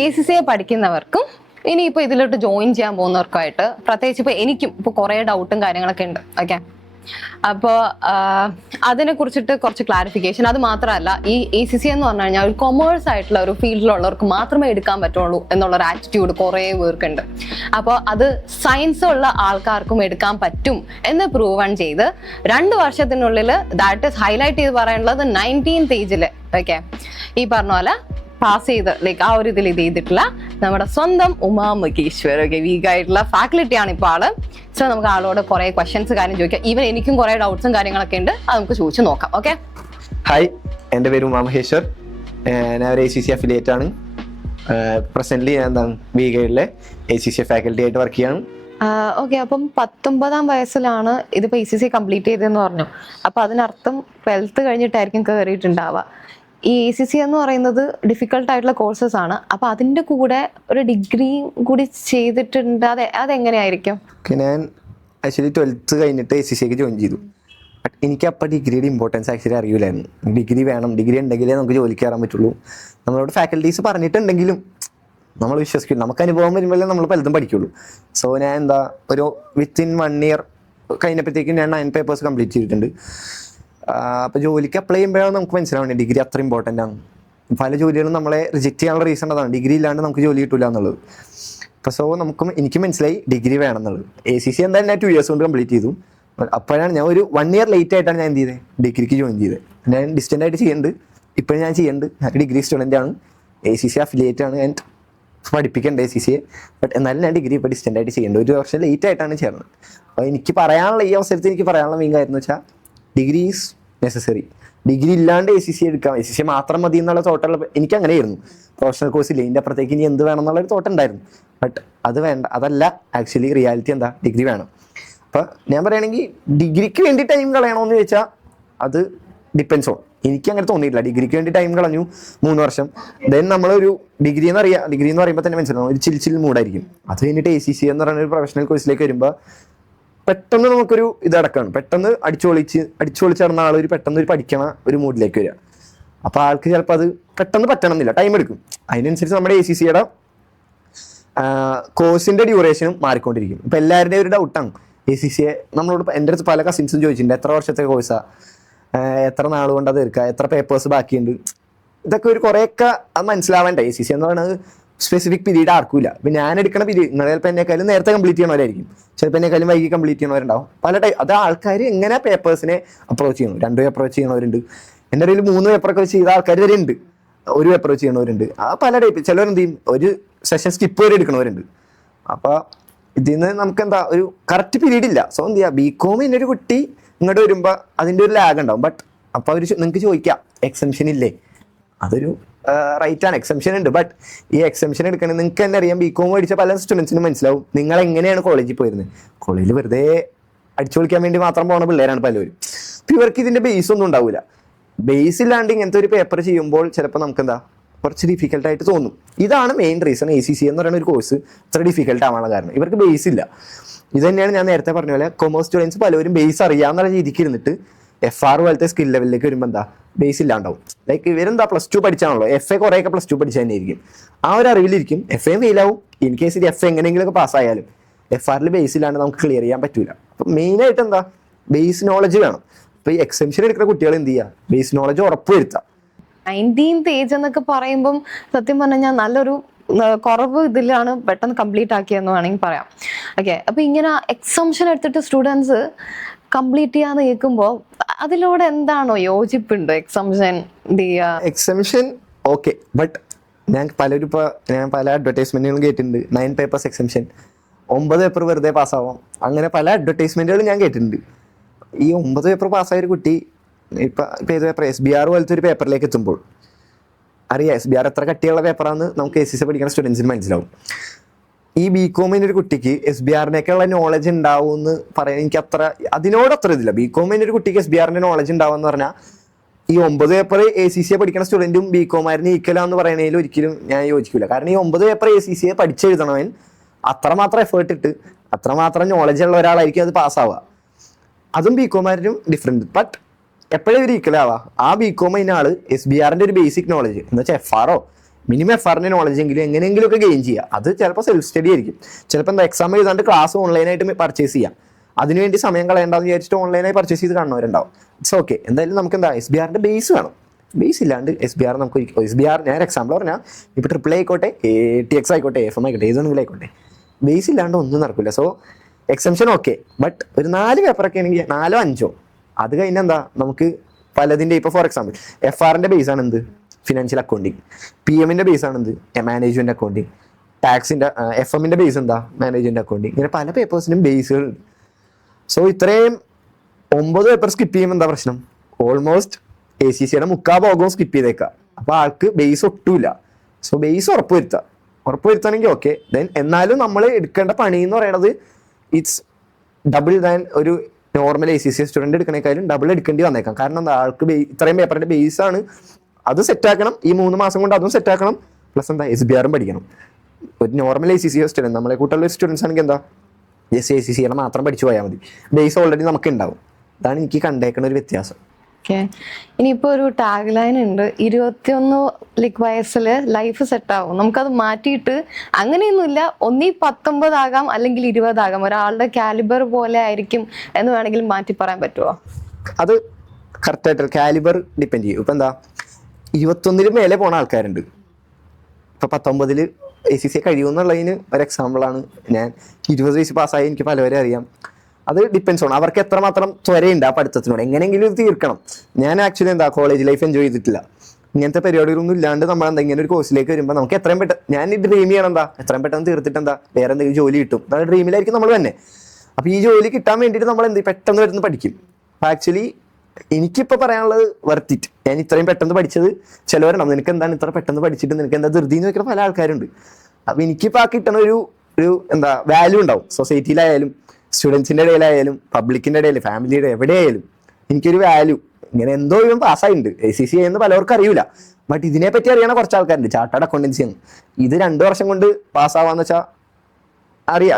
ACCA പഠിക്കുന്നവർക്കും ഇനിയിപ്പോൾ ഇതിലോട്ട് join ചെയ്യാൻ പോകുന്നവർക്കായിട്ട് പ്രത്യേകിച്ച് ഇപ്പോൾ എനിക്കും ഇപ്പോൾ കുറേ ഡൗട്ടും കാര്യങ്ങളൊക്കെ ഉണ്ട്. ഓക്കെ, അപ്പോൾ അതിനെ കുറിച്ചിട്ട് കുറച്ച് ക്ലാരിഫിക്കേഷൻ. അത് മാത്രമല്ല, ഈ ACCA എന്ന് പറഞ്ഞു കഴിഞ്ഞാൽ ഒരു കൊമേഴ്സ് ആയിട്ടുള്ള ഒരു ഫീൽഡിലുള്ളവർക്ക് മാത്രമേ എടുക്കാൻ പറ്റുള്ളൂ എന്നുള്ളൊരു ആറ്റിറ്റ്യൂഡ് കുറേ പേർക്കുണ്ട്. അപ്പോൾ അത് സയൻസ് ഉള്ള ആൾക്കാർക്കും എടുക്കാൻ പറ്റും എന്ന് പ്രൂവൺ ചെയ്ത് 2 വർഷത്തിനുള്ളിൽ ദാറ്റ് ഇസ് ഹൈലൈറ്റ് ചെയ്ത് പറയാനുള്ളത് 19th ഏജിൽ ഓക്കെ ഈ പറഞ്ഞ പോലെ പാസ് ചെയ്ത് ലൈക്ക് ആ ഒരു ഇതിൽ ഇത് ചെയ്തിട്ടുള്ള നമ്മുടെ സ്വന്തം ഉമാ മഹേശ്വർ. ഓക്കെ, വീക്കായിട്ടുള്ള ഫാക്കൽറ്റിയാണ് ഇപ്പോൾ ആള്. സോ നമുക്ക് ആളോട് കുറെ ക്വസ്റ്റ്യൻസ് കാര്യം ചോദിക്കാം. ഈവൻ എനിക്കും കുറെ ഡൗട്ട്സും കാര്യങ്ങളൊക്കെ ഉണ്ട്, അത് നമുക്ക് ചോദിച്ചു നോക്കാം. ഓക്കെ, ഹായ്, എൻ്റെ പേര് ഉമാ മഹേശ്വർ. ഞാൻ ഒരു ACCA അഫിലിയേറ്റ് ആണ്. പ്രസന്റ്ലി ഞാൻ എന്താണ് വീഗയിലെ ACCA ഫാക്കൽറ്റി ആയിട്ട് വർക്ക് ചെയ്യാണ്. ഓക്കെ, അപ്പം 19 വയസ്സിലാണ് ഇതിപ്പോൾ ACCA കംപ്ലീറ്റ് ചെയ്തതെന്ന് പറഞ്ഞു. അപ്പം അതിനർത്ഥം 12th കഴിഞ്ഞിട്ടായിരിക്കും കയറിയിട്ടുണ്ടാവുക. ഈ ACCA എന്ന് പറയുന്നത് ഡിഫിക്കൽട്ട് ആയിട്ടുള്ള കോഴ്സസ് ആണ്. അപ്പൊ അതിന്റെ കൂടെ ഒരു ഡിഗ്രി കൂടി ചെയ്തിട്ടുണ്ട്. അതെങ്ങനെയായിരിക്കും? ഞാൻ ആക്ച്വലി 12th കഴിഞ്ഞിട്ട് ACCAക്ക് ജോയിൻ ചെയ്തു. ബട്ട് എനിക്ക് അപ്പോൾ ഡിഗ്രിയുടെ ഇമ്പോർട്ടൻസ് ആക്ച്വലി അറിയില്ലായിരുന്നു. ഡിഗ്രി വേണം, ഡിഗ്രി ഉണ്ടെങ്കിലേ നമുക്ക് ജോലിക്ക് കയറാൻ പറ്റുള്ളൂ. നമ്മളോട് ഫാക്കൽറ്റീസ് പറഞ്ഞിട്ടുണ്ടെങ്കിലും നമ്മൾ വിശ്വസിക്കില്ല. നമുക്ക് അനുഭവം വരുമ്പോഴേ നമ്മൾ പലതും പഠിക്കുള്ളൂ. സോ ഞാൻ ഒരു വിത്തിൻ 1 year കഴിഞ്ഞപ്പോഴത്തേക്കും ഞാൻ 9 പേപ്പേഴ്സ് കംപ്ലീറ്റ് ചെയ്തിട്ടുണ്ട്. അപ്പോൾ ജോലിക്ക് അപ്ലൈ ചെയ്യുമ്പോഴാണ് നമുക്ക് മനസ്സിലാവുന്നത് ഡിഗ്രി അത്ര ഇമ്പോർട്ടൻ്റ് ആണ്. പല ജോലികളും നമ്മളെ റിജക്റ്റ് ചെയ്യാനുള്ള റീസൺ അതാണ്, ഡിഗ്രി ഇല്ലാണ്ട് നമുക്ക് ജോലി കിട്ടില്ല എന്നുള്ളത്. അപ്പോൾ സോ എനിക്ക് മനസ്സിലായി ഡിഗ്രി വേണം എന്നുള്ളത്. ACCA എന്തായാലും ഞാൻ 2 years കൊണ്ട് കംപ്ലീറ്റ് ചെയ്തു. അപ്പോഴാണ് ഞാൻ ഒരു 1 year ലേറ്റ് ആയിട്ടാണ് ഞാൻ എന്ത് ചെയ്തത്, ഡിഗ്രിക്ക് ജോയിൻ ചെയ്തത്. ഞാൻ ഡിസ്റ്റൻ്റ് ആയിട്ട് ചെയ്യുന്നുണ്ട്, ഇപ്പോഴും ഞാൻ ചെയ്യുന്നുണ്ട്. ഞാൻ ഡിഗ്രി സ്റ്റുഡൻ്റ് ആണ്, ACCA അഫിലിയേറ്റ് ആണ്. ഞാൻ പഠിപ്പിക്കേണ്ട ACCA. ബട്ട് എന്നാലും ഞാൻ ഡിഗ്രി ഇപ്പോൾ ഡിസ്റ്റൻ്റ് ആയിട്ട് ചെയ്യുന്നുണ്ട്. 1 വർഷം ലേറ്റ് ആയിട്ടാണ് ചേർന്നത്. അപ്പോൾ എനിക്ക് പറയാനുള്ള ഈ അവസരത്തിൽ എനിക്ക് പറയാനുള്ള മെയിൻ കാര്യം എന്ന് വെച്ചാൽ ഡിഗ്രി ഈസ് നെസസറി. ഡിഗ്രി ഇല്ലാണ്ട് ACCA എടുക്കാം, ACCA മാത്രം മതി എന്നുള്ള തോട്ടുള്ള എനിക്ക് അങ്ങനെയായിരുന്നു. പ്രൊഫഷണൽ കോഴ്സ് ഇല്ല, ഇതിൻ്റെ അപ്പുറത്തേക്ക് ഇനി എന്ത് വേണം എന്നുള്ളൊരു തോട്ടുണ്ടായിരുന്നു. ബട്ട് അത് വേണ്ട, അതല്ല ആക്ച്വലി റിയാലിറ്റി. എന്താ, ഡിഗ്രി വേണം. അപ്പം ഞാൻ പറയുകയാണെങ്കിൽ ഡിഗ്രിക്ക് വേണ്ടി ടൈം കളയണമെന്ന് ചോദിച്ചാൽ അത് ഡിപ്പെൻസ് ഓൺ. എനിക്ക് അങ്ങനെ തോന്നിയിട്ടില്ല. ഡിഗ്രിക്ക് വേണ്ടി ടൈം കളഞ്ഞു 3 വർഷം. ദെൻ നമ്മളൊരു ഡിഗ്രി എന്ന് പറയുമ്പോൾ തന്നെ മനസ്സിലാവും ഒരു ചിൽ മൂഡായിരിക്കും. അത് കഴിഞ്ഞിട്ട് ACCA എന്ന് പറയുന്ന ഒരു പ്രൊഫഷണൽ കോഴ്സിലേക്ക് വരുമ്പോൾ പെട്ടെന്ന് നമുക്കൊരു ഇതടക്കാണ്. പെട്ടെന്ന് അടിച്ചുപൊളിച്ച് നടന്ന ആൾ പെട്ടെന്ന് ഒരു പഠിക്കണ ഒരു മൂഡിലേക്ക് വരിക. അപ്പോൾ ആൾക്ക് ചിലപ്പോൾ അത് പെട്ടെന്ന് പറ്റണമെന്നില്ല, ടൈം എടുക്കും. അതിനനുസരിച്ച് നമ്മുടെ ACCAയുടെ കോഴ്സിൻ്റെ ഡ്യൂറേഷനും മാറിക്കൊണ്ടിരിക്കും. ഇപ്പോൾ എല്ലാവരുടെയും ഒരു ഡൗട്ടാണ് ACCA. നമ്മളോട് എൻ്റെ അടുത്ത് പല കസിൻസും ചോദിച്ചിട്ടുണ്ട്, എത്ര വർഷത്തെ കോഴ്സാണ്, എത്ര നാൾ കൊണ്ട് അത് തീർക്കുക, എത്ര പേപ്പേഴ്സ് ബാക്കിയുണ്ട്. ഇതൊക്കെ ഒരു കുറേയൊക്കെ അത് മനസ്സിലാവേണ്ട. ACCA എന്ന് പറയുന്നത് സ്പെസിഫിക് പീരീഡ് ആർക്കില്ല. ഇപ്പം ഞാൻ എടുക്കുന്ന പീരീഡ് നിങ്ങൾ ചിലപ്പോൾ എന്നെക്കാളും നേരത്തെ കംപ്ലീറ്റ് ചെയ്യണവരായിരിക്കും, ചിലപ്പോൾ എന്നെക്കാളും വൈകി കംപ്ലീറ്റ് ചെയ്യണവരുണ്ടാവും. പല അത് ആൾക്കാർ എങ്ങനെ പേപ്പേഴ്സിനെ അപ്രോച്ച് ചെയ്യണം. 2 പേപ്പർ വെച്ച് ചെയ്യണവരുണ്ട്, എൻ്റെ ഇടയിൽ 3 പേപ്പറൊക്കെ വെച്ച് ചെയ്ത ആൾക്കാർ വരെ ഉണ്ട്. 1 പേപ്പർ വെച്ച് ചെയ്യണവരുണ്ട്. ആ പല ടൈപ്പ്. ചിലവരെന്ത് ചെയ്യും, ഒരു സെഷൻ സ്കിപ്പ് വരെ എടുക്കണവരുണ്ട്. അപ്പോൾ ഇതിൽ നിന്ന് നമുക്ക് ഒരു കറക്റ്റ് പീരീഡ് ഇല്ല. സോ എന്ത് ചെയ്യുക, BCom ഒരു കുട്ടി ഇങ്ങോട്ട് വരുമ്പോൾ അതിൻ്റെ ഒരു ലാഗ് ഉണ്ടാവും. ബട്ട് അപ്പോൾ നിങ്ങൾക്ക് ചോദിക്കാം എക്സംഷൻ ഇല്ലേ, അതൊരു റൈറ്റ് ആണ്, എക്സംഷൻ ഉണ്ട്. ബട്ട് ഈ എക്സംഷൻ എടുക്കണേ നിങ്ങൾക്ക് തന്നെ അറിയാം. BCom പഠിച്ച പല സ്റ്റുഡൻസിനും മനസ്സിലാവും നിങ്ങൾ എങ്ങനെയാണ് കോളേജിൽ പോയിരുന്നത്. കോളേജിൽ വെറുതെ അടിച്ചു പൊളിക്കാൻ വേണ്ടി മാത്രം പോകുന്ന പിള്ളേരാണ് പലരും. അപ്പോൾ ഇവർക്ക് ഇതിൻ്റെ ബേസ് ഒന്നും ഉണ്ടാവില്ല. ബേസ് ഇല്ലാണ്ട് ഇങ്ങനത്തെ ഒരു പേപ്പർ ചെയ്യുമ്പോൾ ചിലപ്പോൾ നമുക്ക് കുറച്ച് ഡിഫിക്കൽട്ടായിട്ട് തോന്നും. ഇതാണ് മെയിൻ റീസൺ ACCA എന്ന് പറയുന്ന ഒരു കോഴ്സ് ഇത്ര ഡിഫിക്കൽട്ട് ആവാനുള്ള കാരണം. ഇവർക്ക് ബേസ് ഇല്ല. ഇത് തന്നെയാണ് ഞാൻ നേരത്തെ പറഞ്ഞ പോലെ കൊമേഴ്സ് സ്റ്റുഡൻസ് പലരും ബേസ് അറിയാമെന്നുള്ള രീതിക്ക് ഇരുന്നിട്ട് FR പോലത്തെ സ്കിൽ ലെവലിലേക്ക് വരുമ്പോൾ ബേസ് ഇല്ലാണ്ടാവും. ലൈക്ക് ഇവരെന്താ +2 പഠിച്ചാണല്ലോ, FA കുറേയൊക്കെ +2 പഠിച്ചാൽ തന്നെ ആയിരിക്കും. ആ ഒരു അറിവിലിരിക്കും. FA ഫെയിലാവും. ഇൻ കേസ് ഇത് FA എങ്ങനെയെങ്കിലുമൊക്കെ പാസ്സായാലും FRൽ ബേസ് ഇല്ലാണ്ട് നമുക്ക് ക്ലിയർ ചെയ്യാൻ പറ്റൂല. അപ്പം മെയിനായിട്ട് ബേസ് നോളജ് വേണം. അപ്പോൾ ഈ എക്സംഷൻ എടുക്കുന്ന കുട്ടികൾ എന്ത് ചെയ്യുക, ബേസ് നോളജ് ഉറപ്പുവരുത്താം. 19th ഏജ് എന്നൊക്കെ പറയുമ്പം സത്യം പറഞ്ഞാൽ നല്ലൊരു കുറവ് ഇതിലാണ് പെട്ടെന്ന് കംപ്ലീറ്റ് ആക്കിയെന്ന് വേണമെങ്കിൽ പറയാം. ഓക്കെ, അപ്പൊ ഇങ്ങനെ എക്സംഷൻ എടുത്തിട്ട് സ്റ്റുഡൻസ് കംപ്ലീറ്റ് ചെയ്യാന്ന് കേൾക്കുമ്പോൾ അതിലൂടെ എന്താണോ യോജിപ്പുണ്ട് എക്സംഷൻ ഓക്കെ. ബട്ട് ഞാൻ പല അഡ്വർടൈസ്മെന്റുകളും കേട്ടിട്ടുണ്ട്. 9 പേപ്പേഴ്സ് എക്സംഷൻ, 9 പേപ്പർ വെറുതെ പാസ്സാവാം, അങ്ങനെ പല അഡ്വർടൈസ്മെന്റുകളും ഞാൻ കേട്ടിട്ടുണ്ട്. ഈ 9 പേപ്പർ പാസ്സായ ഒരു കുട്ടി ഇപ്പം ഏത് പേപ്പർ, SBR പോലത്തെ ഒരു പേപ്പറിലേക്ക് എത്തുമ്പോൾ അറിയാം SBR എത്ര കട്ടിയുള്ള പേപ്പറാണെന്ന് നമുക്ക് ACCA പഠിക്കുന്ന സ്റ്റുഡൻസിന് മനസ്സിലാവും. ഈ BCom ഒരു കുട്ടിക്ക് SBRനേക്കുള്ള നോളജ് ഉണ്ടാവും എന്ന് പറയാൻ എനിക്ക് അതിനോട് അത്ര ഇതില്ല. BCom ഒരു കുട്ടിക്ക് SBRന്റെ നോളജ് ഉണ്ടാവും എന്ന് പറഞ്ഞാൽ ഈ 9 പേപ്പർ ACCA പഠിക്കുന്ന സ്റ്റുഡൻറ്റും BComമാരന് ഈക്വലാന്ന് പറയുന്നതിൽ ഒരിക്കലും ഞാൻ യോജിക്കില്ല. കാരണം ഈ 9 പേപ്പർ ACCA പഠിച്ചെഴുതണവൻ അത്രമാത്രം എഫേർട്ട് ഇട്ട് അത്രമാത്രം നോളജ് ഉള്ള ഒരാളായിരിക്കും അത് പാസ്സാവുക. അതും BComമാരും ഡിഫറെൻറ്റ്. ബട്ട് എപ്പോഴും ഒരു ഈക്വലാവാ. ആ BCom ആള് SBRന്റെ ഒരു ബേസിക് നോളജ് എന്ന് വെച്ചാൽ FRO മിനിമം FR നോളജ് എങ്കിലും എങ്ങനെയെങ്കിലും ഒക്കെ ഗെയിൻ ചെയ്യുക. അത് ചിലപ്പോൾ സെൽഫ് സ്റ്റഡി ആയിരിക്കും, ചിലപ്പോൾ എന്താ എക്സാം എഴുതാണ്ട് ക്ലാസ് ഓൺലൈനായിട്ട് പർച്ചേസ് ചെയ്യാം. അതിനുവേണ്ടി സമയം കളയേണ്ടെന്ന് വിചാരിച്ചിട്ട് ഓൺലൈനായി പർച്ചേസ് ചെയ്ത് കാണുന്നവരുണ്ടാവും. It's okay. എന്തായാലും നമുക്ക് എന്താ SBRന്റെ ബേസ് വേണം. ബേസ് ഇല്ലാണ്ട് SBR നമുക്ക് SBR ഞാൻ എക്സാമ്പിൾ പറഞ്ഞാൽ ഇപ്പോൾ AAA ആയിക്കോട്ടെ, ATX ആയിക്കോട്ടെ, FM ആയിക്കോട്ടെ, ഏതൊന്നും ആയിക്കോട്ടെ, ബേസ് ഇല്ലാണ്ട് ഒന്നും നടക്കില്ല. സോ എക്സംഷൻ ഓക്കെ, ബട്ട് ഒരു 4 പേപ്പറൊക്കെ ആണെങ്കിൽ 4 5 അത് കഴിഞ്ഞാൽ എന്താ നമുക്ക് പലതിൻ്റെ ഇപ്പോൾ ഫോർ എക്സാമ്പിൾ FRന്റെ ബേസ് ആണ് എന്ത്, ഫിനാൻഷ്യൽ അക്കൗണ്ടിങ്. PMന്റെ ബേസ് ആണ് എന്ത്, മാനേജ്മെന്റ് അക്കൗണ്ടിങ്. ടാക്സിന്റെ FMന്റെ ബേസ് എന്താ, മാനേജ്മെന്റ് അക്കൗണ്ടിങ്. ഇങ്ങനെ പല പേപ്പേഴ്സിനും ബേസുകൾ. സോ ഇത്രയും 9 പേപ്പർ സ്കിപ്പ് ചെയ്യുമ്പോൾ എന്താ പ്രശ്നം, ഓൾമോസ്റ്റ് ACCയുടെ 3/4 ഭാഗവും സ്കിപ്പ് ചെയ്തേക്കാം. അപ്പൊ ആൾക്ക് ബേസ് ഒട്ടുമില്ല. സോ ബേസ് ഉറപ്പുവരുത്താണെങ്കിൽ ഓക്കെ. ദെൻ എന്നാലും നമ്മൾ എടുക്കേണ്ട പണി എന്ന് പറയുന്നത് ഇറ്റ്സ് ഡബിൾ ദാൻ ഒരു നോർമൽ ACC സ്റ്റുഡന്റ് എടുക്കണേക്കാളും ഡബിൾ എടുക്കേണ്ടി വന്നേക്കാം. കാരണം എന്താ, ആൾക്ക് ഇത്രയും പേപ്പറിന്റെ ബേസ് ആണ്, അത് സെറ്റാക്കണം. ഈ 3 മാസം കൊണ്ട് അതും സെറ്റാക്കണം. പ്ലസ് എന്താ SBRും പഠിക്കണം. ഒരു നോർമൽ ACC സ്റ്റുഡന്റ്, നമ്മളെ കൂട്ടുള്ള ഒരു സ്റ്റുഡൻസ് ആണെങ്കിൽ എന്താ ജസ്റ്റ് ACCയുടെ മാത്രം പഠിച്ചു പോയാൽ മതി. ബേസ് ഓൾറെഡി നമുക്ക് ഉണ്ടാവും. അതാണ് എനിക്ക് കണ്ടേക്കുന്ന ഒരു വ്യത്യാസം. ഓക്കെ. ഇനിയിപ്പോ ഒരു ടാഗ് ലൈൻ ഉണ്ട്, 21 വയസ്സിൽ ലൈഫ് സെറ്റ് ആവും. നമുക്കത് മാറ്റിയിട്ട് അങ്ങനെയൊന്നുമില്ല, ഒന്നീ 19 ആകാം അല്ലെങ്കിൽ 20 ആകാം, ഒരാളുടെ കാലിബർ പോലെ ആയിരിക്കും എന്ന് വേണമെങ്കിൽ മാറ്റി പറയാൻ പറ്റുമോ? അത് കറക്റ്റായിട്ട് കാലിബർ ഡിപ്പെൻഡ് ചെയ്യും. ഇപ്പം എന്താ 21 മേലെ പോണ ആൾക്കാരുണ്ട്. ഇപ്പം 19 ACC കഴിയുമെന്നുള്ളതിന് ഒരു എക്സാമ്പിളാണ് ഞാൻ. 20 വയസ്സ് പാസ്സായി എനിക്ക് പലവരെ അറിയാം. അത് ഡിപ്പെൻസ് ആണ് അവർക്ക് എത്രമാത്രം ത്വരയുണ്ട് ആ പഠിത്തത്തിനോട്, എങ്ങനെയെങ്കിലും ഇത് തീർക്കണം. ഞാൻ ആക്ച്വലി എന്താ കോളേജ് ലൈഫ് എൻജോയ് ചെയ്തിട്ടില്ല. ഇങ്ങനത്തെ പരിപാടികളൊന്നും ഇല്ലാണ്ട് നമ്മൾ എന്താ ഇങ്ങനെ ഒരു കോഴ്സിലേക്ക് വരുമ്പോൾ നമുക്ക് എത്രയും പെട്ടെന്ന്, ഞാൻ ഡ്രീം ചെയ്യണം എന്താ എത്രയും പെട്ടെന്ന് തീർത്തിട്ട് എന്താ വേറെ എന്തെങ്കിലും ജോലി കിട്ടും. അതാണ് ഡ്രീമിലായിരിക്കും നമ്മൾ തന്നെ. അപ്പോൾ ഈ ജോലി കിട്ടാൻ വേണ്ടിയിട്ട് നമ്മൾ എന്ത് പെട്ടെന്ന് വരുന്ന പഠിക്കും. അപ്പോൾ ആക്ച്വലി എനിക്കിപ്പോൾ പറയാനുള്ളത് വർത്ത് ഇറ്റ്. ഞാൻ ഇത്രയും പെട്ടെന്ന് പഠിച്ചത്, ചിലവരുണ്ടാവും നിനക്ക് എന്താണ് ഇത്ര പെട്ടെന്ന് പഠിച്ചിട്ട് നിനക്ക് എന്താ ധൃതി എന്ന് വെക്കുന്ന പല ആൾക്കാരുണ്ട്. അപ്പോൾ എനിക്കിപ്പോൾ ആ കിട്ടണ ഒരു എന്താ വാല്യൂ ഉണ്ടാവും. സൊസൈറ്റിയിലായാലും സ്റ്റുഡൻസിൻ്റെ ഇടയിലായാലും പബ്ലിക്കിൻ്റെ ഇടയിൽ ഫാമിലിയുടെ എവിടെയായാലും എനിക്കൊരു വാല്യൂ. ഇങ്ങനെ എന്തോ ഇവൻ പാസ്സായിട്ടുണ്ട്. ACC എന്ന് പലർക്കും അറിയില്ല, ബട്ട് ഇതിനെപ്പറ്റി അറിയണ കുറച്ച് ആൾക്കാരുണ്ട്. ചാർട്ടേഡ് അക്കൗണ്ടൻസി ആണ് ഇത് 2 വർഷം കൊണ്ട് പാസ്സാവാന്ന് വെച്ചാൽ അറിയാം.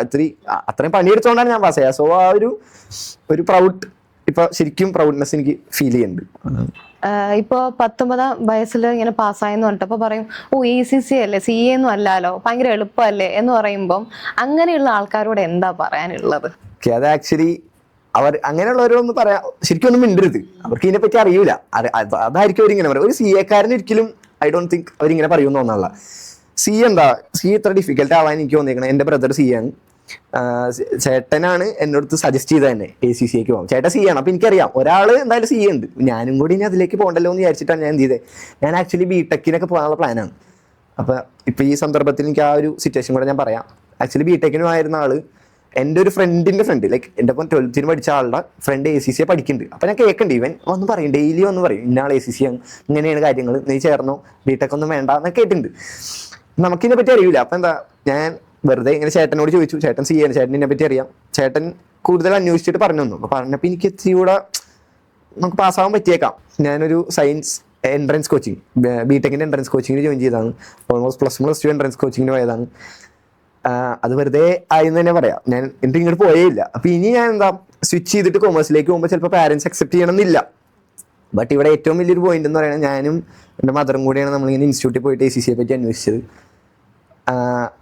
അത്രയും പണിയെടുത്തോണ്ടാണ് ഞാൻ പാസ്സായത്. സോ ആ ഒരു പ്രൗഡ്, ഇപ്പൊ ശരിക്കും പ്രൗഡ്നെസ് എനിക്ക് ഫീൽ ചെയ്യുന്നുണ്ട്. ഇപ്പൊ 19 വയസ്സിൽ ഇങ്ങനെ പാസ്സായെന്ന് പറഞ്ഞിട്ട് പറയും, ഓ ACC അല്ലേ, CA ഒന്നും അല്ലല്ലോ, ഭയങ്കര എളുപ്പമല്ലേ എന്ന് പറയുമ്പം അങ്ങനെയുള്ള ആൾക്കാരോട് എന്താ പറയാനുള്ളത്? അത് ആക്ച്വലി അവർ അങ്ങനെയുള്ളവരൊന്നും പറയാം ശരിക്കും ഒന്നും മിണ്ടരുത്. അവർക്ക് ഇതിനെപ്പറ്റി അറിയില്ല. അതായിരിക്കും അവരിങ്ങനെ പറയും. ഒരു CA ഒരിക്കലും ഐ ഡോണ്ട് തിങ്ക് അവരിങ്ങനെ പറയുമെന്ന് തോന്നാനുള്ള. CA ഇത്ര ഡിഫിക്കൽട്ട് ആവാൻ എനിക്ക് തോന്നിയിരിക്കണം. എൻ്റെ ബ്രദർ CA ആണ്. ചേട്ടനാണ് എന്നോട് സജസ്റ്റ് ചെയ്തത് തന്നെ ACCക്ക് പോകാം. ചേട്ടൻ CA ആണ്. അപ്പം എനിക്കറിയാം ഒരാൾ എന്തായാലും CA ഉണ്ട്, ഞാനും കൂടി ഇനി അതിലേക്ക് പോകണ്ടല്ലോ എന്ന് വിചാരിച്ചിട്ടാണ് ഞാൻ എന്ത് ചെയ്തത്. ഞാൻ ആക്ച്വലി BTechനൊക്കെ പോകാനുള്ള പ്ലാനാണ്. അപ്പം ഇപ്പം ഈ സന്ദർഭത്തിൽ എനിക്ക് ആ ഒരു സിറ്റുവേഷൻ കൂടെ ഞാൻ പറയാം. ആക്ച്വലി BTechന് ആയിരുന്ന ആള് എൻ്റെ ഒരു ഫ്രണ്ടിൻ്റെ ഫ്രണ്ട്, ലൈക്ക് എൻ്റെ ഒപ്പം 12th പഠിച്ച ആളുടെ ഫ്രണ്ട് ACC പഠിക്കുന്നുണ്ട്. അപ്പം ഞാൻ കേൾക്കണ്ട, ഇവൻ വന്ന് പറയും, ഡെയിലി വന്ന് പറയും, ഇന്നാൾ ACC ആണ്, ഇങ്ങനെയാണ് കാര്യങ്ങൾ, നീ ചേർന്നോ, BTech ഒന്നും വേണ്ട എന്നൊക്കെ കേട്ടിട്ടുണ്ട്. നമുക്കിതിനെ പറ്റി അറിയില്ല. അപ്പം എന്താ, ഞാൻ വെറുതെ ഇങ്ങനെ ചേട്ടനോട് ചോദിച്ചു. ചേട്ടൻ CA ആണ്, ചേട്ടൻ ഇതിനെപ്പറ്റി അറിയാം. ചേട്ടൻ കൂടുതൽ അന്വേഷിച്ചിട്ട് പറഞ്ഞു തന്നു. അപ്പോൾ പറഞ്ഞപ്പോൾ എനിക്ക് ഇത്തിരി കൂടെ നമുക്ക് പാസ്സാവാൻ പറ്റിയേക്കാം. ഞാനൊരു സയൻസ് എൻട്രൻസ് കോച്ചിങ്, BTechന്റെ എൻട്രൻസ് കോച്ചിങ്ങിന് ജോയിൻ ചെയ്തതാണ്. ഓൾമോസ്റ്റ് +2 എൻട്രൻസ് കോച്ചിങ്ങിന് പോയതാണ്. അത് വെറുതെ ആയെന്ന് തന്നെ പറയാം. ഞാൻ എന്നിട്ട് ഇങ്ങോട്ട് പോയേ ഇല്ല. അപ്പൊ ഇനി ഞാൻ എന്താ സ്വിച്ച് ചെയ്തിട്ട് കൊമേഴ്സിലേക്ക് പോകുമ്പോൾ ചിലപ്പോൾ പാരന്റ്സ് അക്സെപ്റ്റ് ചെയ്യണമെന്നില്ല. ബട്ട് ഇവിടെ ഏറ്റവും വലിയൊരു പോയിന്റ് എന്ന് പറയുന്നത്, ഞാനും എൻ്റെ മദറും കൂടിയാണ് നമ്മളിങ്ങനെ ഇൻസ്റ്റിറ്റ്യൂട്ടിൽ പോയിട്ട് ACCയെ പറ്റി അന്വേഷിച്ചത്.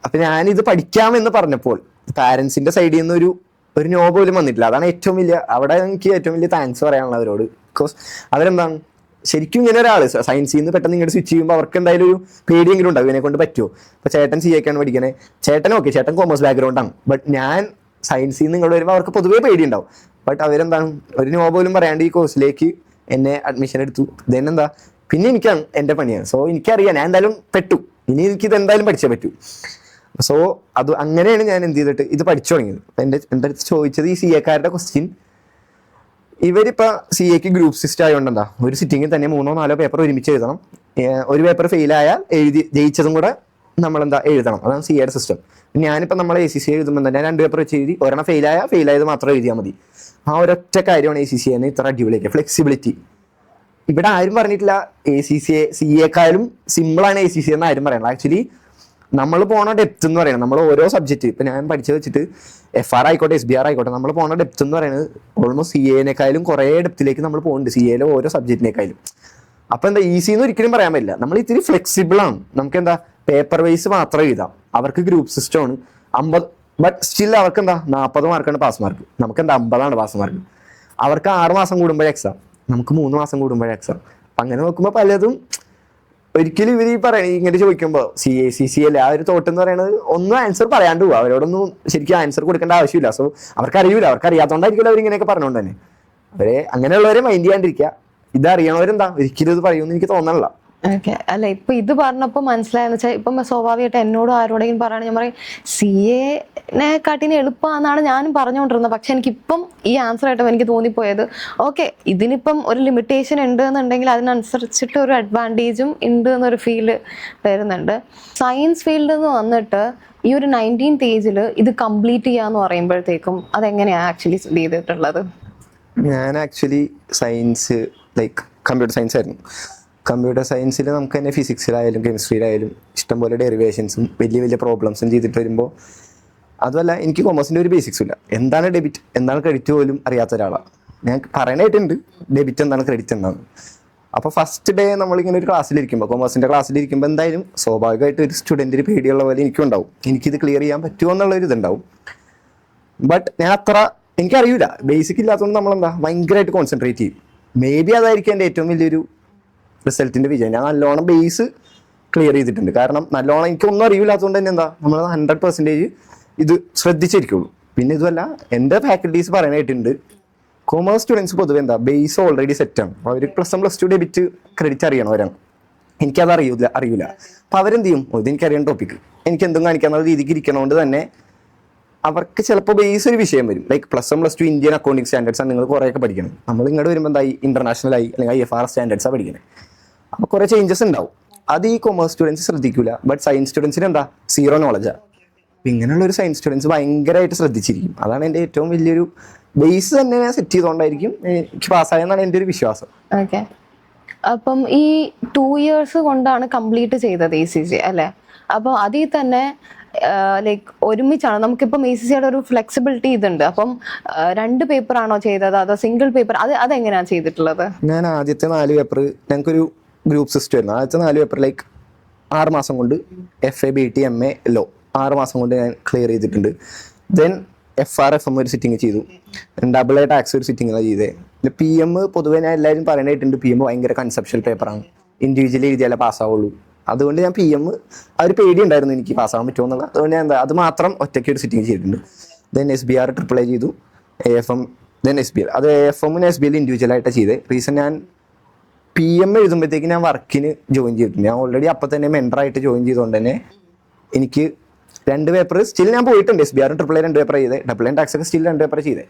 അപ്പൊ ഞാനിത് പഠിക്കാമെന്ന് പറഞ്ഞപ്പോൾ പാരന്റ്സിന്റെ സൈഡിൽ നിന്ന് ഒരു നോ പോലും വന്നിട്ടില്ല. അതാണ് ഏറ്റവും വലിയ, അവിടെ എനിക്ക് ഏറ്റവും വലിയ താങ്ക്സ് പറയാനുള്ള അവരോട്. ബിക്കോസ് അവരെന്താണ് ശരിക്കും ഇങ്ങനെ ഒരാൾ സയൻസിൽ നിന്ന് പെട്ടെന്ന് ഇങ്ങോട്ട് സ്വിച്ച് ചെയ്യുമ്പോൾ അവർക്ക് എന്തായാലും ഒരു പേടിയെങ്കിലും ഉണ്ടാവും, ഇതിനെ കൊണ്ട് പറ്റുമോ. ഇപ്പൊ ചേട്ടൻ CA ക്കാണ് പഠിക്കണേ, ചേട്ടൻ ചേട്ടൻ കോമേഴ്സ് ബാക്ക്ഗ്രൗണ്ടാണ്. ബട്ട് ഞാൻ സയൻസിൽ നിന്ന് ഇങ്ങോട്ട് വരുമ്പോൾ അവർക്ക് പൊതുവേ പേടിയുണ്ടാവും. ബട്ട് അവരെന്താണ് ഒരു നോ പോലും പറയാണ്ട് ഈ കോഴ്സിലേക്ക് എന്നെ അഡ്മിഷൻ എടുത്തു. ദെൻ എന്താ പിന്നെ എനിക്കാണ് എൻ്റെ പണിയാണ്. സോ എനിക്കറിയാം ഞാൻ എന്തായാലും പെട്ടു, ഇനി എനിക്കിത് എന്തായാലും പഠിച്ചേ പറ്റൂ. സോ അത് അങ്ങനെയാണ് ഞാൻ എന്ത് ചെയ്തിട്ട് ഇത് പഠിച്ചു തുടങ്ങിയത്. എൻ്റെ അടുത്ത് ചോദിച്ചത് ഈ CA ക്വസ്റ്റ്യൻ, ഇവരിപ്പോൾ CAക്ക് ഗ്രൂപ്പ് സിസ്റ്റം ആയതുകൊണ്ട് എന്താ ഒരു സിറ്റിങ്ങിൽ തന്നെ 3 or 4 പേപ്പർ ഒരുമിച്ച് എഴുതണം. ഒരു പേപ്പർ ഫെയിലായാൽ ജയിച്ചതും കൂടെ നമ്മളെന്താ എഴുതണം. അതാണ് CAയുടെ സിസ്റ്റം. ഞാനിപ്പോൾ നമ്മൾ ACC എഴുതുമ്പോൾ തന്നെ 2 പേപ്പർ വെച്ച് എഴുതി, ഒരെണ്ണം ഫെയിലായത് മാത്രം എഴുതിയാൽ മതി. ആ ഒരൊറ്റ കാര്യമാണ് ACC ഇത്ര അടിപൊളിയൊക്കെ, ഫ്ലെക്സിബിലിറ്റി. ഇവിടെ ആരും പറഞ്ഞിട്ടില്ല CAക്കാളും സിമ്പിളാണ് ACC എന്ന് ആരും പറയണം. ആക്ച്വലി നമ്മൾ പോണ ഡെപ്ത് എന്ന് പറയുന്നത്, നമ്മൾ ഓരോ സബ്ജക്റ്റ് ഇപ്പം ഞാൻ പഠിച്ചത് വെച്ചിട്ട് FR ആയിക്കോട്ടെ SBR ആയിക്കോട്ടെ, നമ്മൾ പോണ ഡെപ്ത് എന്ന് പറയുന്നത് ഓൾമോസ്റ്റ് CAനേക്കാളും കുറേ ഡെപ്തിലേക്ക് നമ്മൾ പോകുന്നുണ്ട്. CAയിലെ ഓരോ സബ്ജക്റ്റിനേക്കാളും അപ്പൊ എന്താ ഈസി എന്ന് ഒരിക്കലും പറയാൻ പറ്റില്ല. നമ്മൾ ഇത്തിരി ഫ്ലെക്സിബിൾ ആണ്. നമുക്ക് എന്താ പേപ്പർ വൈസ് മാത്രം എഴുതാം. അവർക്ക് ഗ്രൂപ്പ് സിസ്റ്റം ആണ് 50, ബട്ട് സ്റ്റിൽ അവർക്ക് എന്താ 40 മാർക്കാണ് പാസ് മാർക്ക്. നമുക്ക് എന്താ 50 പാസ് മാർക്ക്. അവർക്ക് 6 മാസം കൂടുമ്പോഴേ എക്സാം, നമുക്ക് 3 മാസം കൂടുമ്പോഴേ എക്സാം. അപ്പൊ അങ്ങനെ നോക്കുമ്പോൾ പലതും ഒരിക്കലും ഇവർ ഈ പറയണ ഇങ്ങനെ ചോദിക്കുമ്പോൾ CA ആ ഒരു തോട്ട് എന്ന് പറയുന്നത് ഒന്നും ആൻസർ പറയാണ്ട് പോകും. അവരോടൊന്നും ശരിക്കും ആൻസർ കൊടുക്കേണ്ട ആവശ്യമില്ല. സോ അവർക്ക് അറിയില്ല, അവർക്ക് അറിയാത്തതുകൊണ്ടായിരിക്കും അവർ ഇങ്ങനെയൊക്കെ പറഞ്ഞുകൊണ്ട് തന്നെ. അവരെ അങ്ങനെയുള്ളവരെ മൈൻഡ് ചെയ്യാണ്ടിരിക്കുക. ഇതറിയണവരെന്താ ഒരിക്കലും ഇത് പറയുമെന്ന് എനിക്ക് തോന്നണില്ല. ഓക്കെ, അല്ല ഇപ്പൊ ഇത് പറഞ്ഞപ്പോ മനസ്സിലായെന്ന് വെച്ചാൽ ഇപ്പം സ്വാഭാവികമായിട്ട് എന്നോടും ആരോടെങ്കിലും പറയണ ഞാൻ പറയും CA-നെക്കാട്ടിന് എളുപ്പമാണെന്നാണ് ഞാനും പറഞ്ഞുകൊണ്ടിരുന്നത്. പക്ഷെ എനിക്കിപ്പം ഈ ആൻസർ ആയിട്ടും എനിക്ക് തോന്നിപ്പോയത് ഓക്കെ, ഇതിനിപ്പം ഒരു ലിമിറ്റേഷൻ ഉണ്ട് എന്നുണ്ടെങ്കിൽ അതിനനുസരിച്ചിട്ട് ഒരു അഡ്വാൻറ്റേജും ഉണ്ട് എന്നൊരു ഫീല് വരുന്നുണ്ട്. സയൻസ് ഫീൽഡിൽ നിന്ന് വന്നിട്ട് ഈ ഒരു 19th ഏജിൽ ഇത് കംപ്ലീറ്റ് ചെയ്യാന്ന് പറയുമ്പോഴത്തേക്കും അതെങ്ങനെയാണ് ആക്ച്വലി ചെയ്തിട്ടുള്ളത്? ഞാൻ actually science like computer science ആയിരുന്നു. കമ്പ്യൂട്ടർ സയൻസിൽ നമുക്ക് തന്നെ ഫിസിക്സിലായാലും കെമിസ്ട്രിയിലായാലും ഇഷ്ടംപോലെ ഡെറിവേഷൻസും വലിയ വലിയ പ്രോബ്ലംസും ചെയ്തിട്ട് വരുമ്പോൾ, അതുമല്ല എനിക്ക് കൊമേഴ്സിൻ്റെ ഒരു ബേസിക്സും ഇല്ല. എന്താണ് ഡെബിറ്റ് എന്താണ് ക്രെഡിറ്റ് പോലും അറിയാത്ത ഒരാളാണ് ഞാൻ. പറയാനായിട്ടുണ്ട് ഡെബിറ്റ് എന്താണ് ക്രെഡിറ്റ് എന്താണ്. അപ്പോൾ ഫസ്റ്റ് ഡേ നമ്മളിങ്ങനെ ഒരു ക്ലാസ്സിലിരിക്കുമ്പോൾ, കൊമേഴ്സിൻ്റെ ക്ലാസ്സിലിരിക്കുമ്പോൾ എന്തായാലും സ്വാഭാവികമായിട്ട് ഒരു സ്റ്റുഡൻറ്റിന് പേടിയുള്ള പോലെ എനിക്കും ഉണ്ടാവും. എനിക്കിത് ക്ലിയർ ചെയ്യാൻ പറ്റുമോ എന്നുള്ളൊരു ഇതുണ്ടാവും. ബട്ട് ഞാൻ എനിക്കറിയില്ല, ബേസിക് ഇല്ലാത്തതുകൊണ്ട് നമ്മളെന്താ ഭയങ്കരമായിട്ട് കോൺസെൻട്രേറ്റ് ചെയ്യും. മേ ബി അതായിരിക്കും എൻ്റെ ഏറ്റവും വലിയൊരു റിസൾട്ടിൻ്റെ വിജയം. ഞാൻ നല്ലോണം ബേസ് ക്ലിയർ ചെയ്തിട്ടുണ്ട്. കാരണം നല്ലോണം എനിക്കൊന്നും അറിയില്ലാത്തതുകൊണ്ട് തന്നെ എന്താ നമ്മൾ 100% ഇത് ശ്രദ്ധിച്ചിരിക്കുള്ളൂ. പിന്നെ ഇതുമല്ല, എൻ്റെ ഫാക്കൽറ്റീസ് പറയാനായിട്ടുണ്ട് കൊമേഴ്സ് സ്റ്റുഡൻസ് പൊതുവെ എന്താ ബേസ് ഓൾറെഡി സെറ്റാണ്. അവർ +1 +2 ഡെബിറ്റ് ക്രെഡിറ്റ് അറിയണവരാണ്. എനിക്കത് അറിയില്ല. അപ്പോൾ അവരെന്ത് ചെയ്യും, ഇതെനിക്കറിയാൻ ടോപ്പിക്ക് എനിക്ക് എന്തും കാണിക്കാന്നുള്ള രീതിക്ക് ഇരിക്കണോണ്ട് തന്നെ അവർക്ക് ചിലപ്പോൾ ബേസ് ഒരു വിഷയം വരും. ലൈക്ക് +1 +2 ഇന്ത്യൻ അക്കൗണ്ടിങ് സ്റ്റാൻഡേർഡ്സ് ആണ് നിങ്ങൾ കുറേയൊക്കെ പഠിക്കണം. നമ്മൾ ഇങ്ങോട്ട് വരുമ്പോൾ എന്തായി ഇന്റർനാഷണൽ ആയി അല്ലെങ്കിൽ IFRS സ്റ്റാൻഡേർഡ്സാണ് പഠിക്കുന്നത്. അപ്പോൾ കുറേ ചേഞ്ചസ് ഉണ്ടാവും. അത് ഈ കൊമേഴ്സ് സ്റ്റുഡൻസ് ശ്രദ്ധിക്കില്ല. ബട്ട് സയൻസ് സ്റ്റുഡൻസിന് എന്താ 0 നോളജാണ്. അപ്പം ഇങ്ങനെയുള്ളൊരു സയൻസ് സ്റ്റുഡൻസ് ഭയങ്കരമായിട്ട് ശ്രദ്ധിച്ചിരിക്കും. അതാണ് എൻ്റെ ഏറ്റവും വലിയൊരു ബേസ് തന്നെ ഞാൻ സെറ്റ് ചെയ്തുകൊണ്ടായിരിക്കും എനിക്ക് പാസ്സായെന്നാണ് എൻ്റെ ഒരു വിശ്വാസം. ഓക്കെ, അപ്പം ഈ 2 years കൊണ്ടാണ് കംപ്ലീറ്റ് ചെയ്തത് ACC അല്ലേ? അപ്പോൾ അതിൽ തന്നെ ലൈക്ക് ഒരുമിച്ചാണ് നമുക്കിപ്പം ACCയുടെ ഒരു ഫ്ലെക്സിബിലിറ്റി ഇതുണ്ട്. അപ്പം 2 പേപ്പറാണോ ചെയ്തത് അതോ സിംഗിൾ പേപ്പർ? അതെങ്ങനെയാണ് ചെയ്തിട്ടുള്ളത്? ഞാൻ ആദ്യത്തെ 4 പേപ്പർ ഞങ്ങൾക്കൊരു ഗ്രൂപ്പ് സിസ്റ്റം ആയിരുന്നു. ആദ്യത്തെ 4 പേപ്പർ ലൈക്ക് 6 മാസം കൊണ്ട് FA BT MA ലോ 6 മാസം കൊണ്ട് ഞാൻ ക്ലിയർ ചെയ്തിട്ടുണ്ട്. ദെൻ FR FM ഒരു സിറ്റിംഗ് ചെയ്തു. AA ടാക്സ് ഒരു സിറ്റിംഗിലാണ് ചെയ്തത്. പിന്നെ PM പൊതുവെ ഞാൻ എല്ലാവരും പറയാനായിട്ടുണ്ട് PM ഭയങ്കര കൺസെപ്ഷ്യൽ പേപ്പറാണ്, ഇൻഡിവിജ്വലി എഴുതിയാലേ പാസ്സാവുള്ളൂ. അതുകൊണ്ട് ഞാൻ PM ആ ഒരു പേടി ഉണ്ടായിരുന്നു എനിക്ക് പാസ്സാവാൻ പറ്റുമോ എന്നുള്ള. അതുകൊണ്ട് ഞാൻ അത് മാത്രം ഒറ്റയ്ക്ക് ഒരു സിറ്റിംഗ് ചെയ്തിട്ടുണ്ട്. ദെൻ SBR AAA ചെയ്തു, AFM, ദെൻ SBL. അത് AFM SBL ഇൻഡിവിജ്വലായിട്ടാണ് ചെയ്തത്. റീസൺ ഞാൻ PM എഴുതുമ്പോഴത്തേക്ക് ഞാൻ വർക്കിന് ജോയിൻ ചെയ്തിട്ടുണ്ട്. ഞാൻ ഓൾറെഡി അപ്പം തന്നെ മെൻറ്ററായിട്ട് ജോയിൻ ചെയ്തുകൊണ്ട് തന്നെ എനിക്ക് 2 പേപ്പർ സ്റ്റിൽ ഞാൻ പോയിട്ടുണ്ട്. SBR AAA 2 പേപ്പർ ചെയ്തത്, AA ടാക്സ് ഒക്കെ സ്റ്റിൽ 2 പേപ്പർ ചെയ്തത്.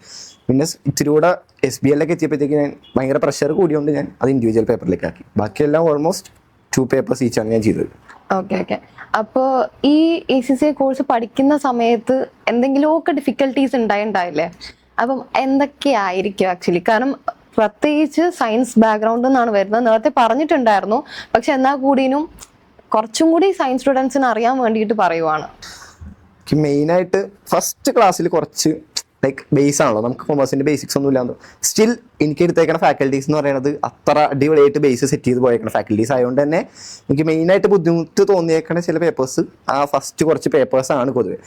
പിന്നെ ഇത്തിരി കൂടെ SBL ഒക്കെ എത്തിയപ്പോഴത്തേക്ക് ഞാൻ ഭയങ്കര പ്രഷർ കൂടിയോണ്ട് ഞാൻ അത് ഇൻഡിവിജ്വൽ പേപ്പറിലേക്ക് ആക്കി. ബാക്കിയെല്ലാം ഓൾമോസ്റ്റ് 2 പേപ്പേഴ്സ് ഈച്ചാണ് ഞാൻ ചെയ്തത്. ഓക്കെ. അപ്പോൾ ഈ ACC കോഴ്സ് പഠിക്കുന്ന സമയത്ത് എന്തെങ്കിലുമൊക്കെ ഡിഫിക്കൽട്ടീസ് ഉണ്ടായില്ലേ? അപ്പം എന്തൊക്കെയായിരിക്കും ആക്ച്വലി? കാരണം പ്രത്യേകിച്ച് സയൻസ് ബാക്ക്ഗ്രൗണ്ടിൽ നിന്നാണ് വരുന്നത്, നേരത്തെ പറഞ്ഞിട്ടുണ്ടായിരുന്നു. പക്ഷെ എന്നാൽ കൂടിയും കുറച്ചും കൂടി സയൻസ് സ്റ്റുഡൻസിന് അറിയാൻ വേണ്ടിയിട്ട് പറയുവാണ്. മെയിനായിട്ട് ഫസ്റ്റ് ക്ലാസ്സിൽ കുറച്ച് ലൈക്ക് ബേസ് ആണല്ലോ, നമുക്ക് കൊമേഴ്സിന്റെ ബേസിക്സ് ഒന്നും ഇല്ലാന്ന്. സ്റ്റിൽ എനിക്ക് എടുത്തേക്കുന്ന ഫാക്കൽറ്റീസ് എന്ന് പറയുന്നത് അത്ര അടിപൊളിയായിട്ട് ബേസ് സെറ്റ് ചെയ്ത് പോയേക്കുന്ന ഫാക്കൽറ്റീസ് ആയതുകൊണ്ട് തന്നെ എനിക്ക് മെയിനായിട്ട് ബുദ്ധിമുട്ട് തോന്നിയേക്കുന്ന ചില പേപ്പേഴ്സ് ആ ഫസ്റ്റ് കുറച്ച് പേപ്പേഴ്സ് ആണ് പൊതുവെ.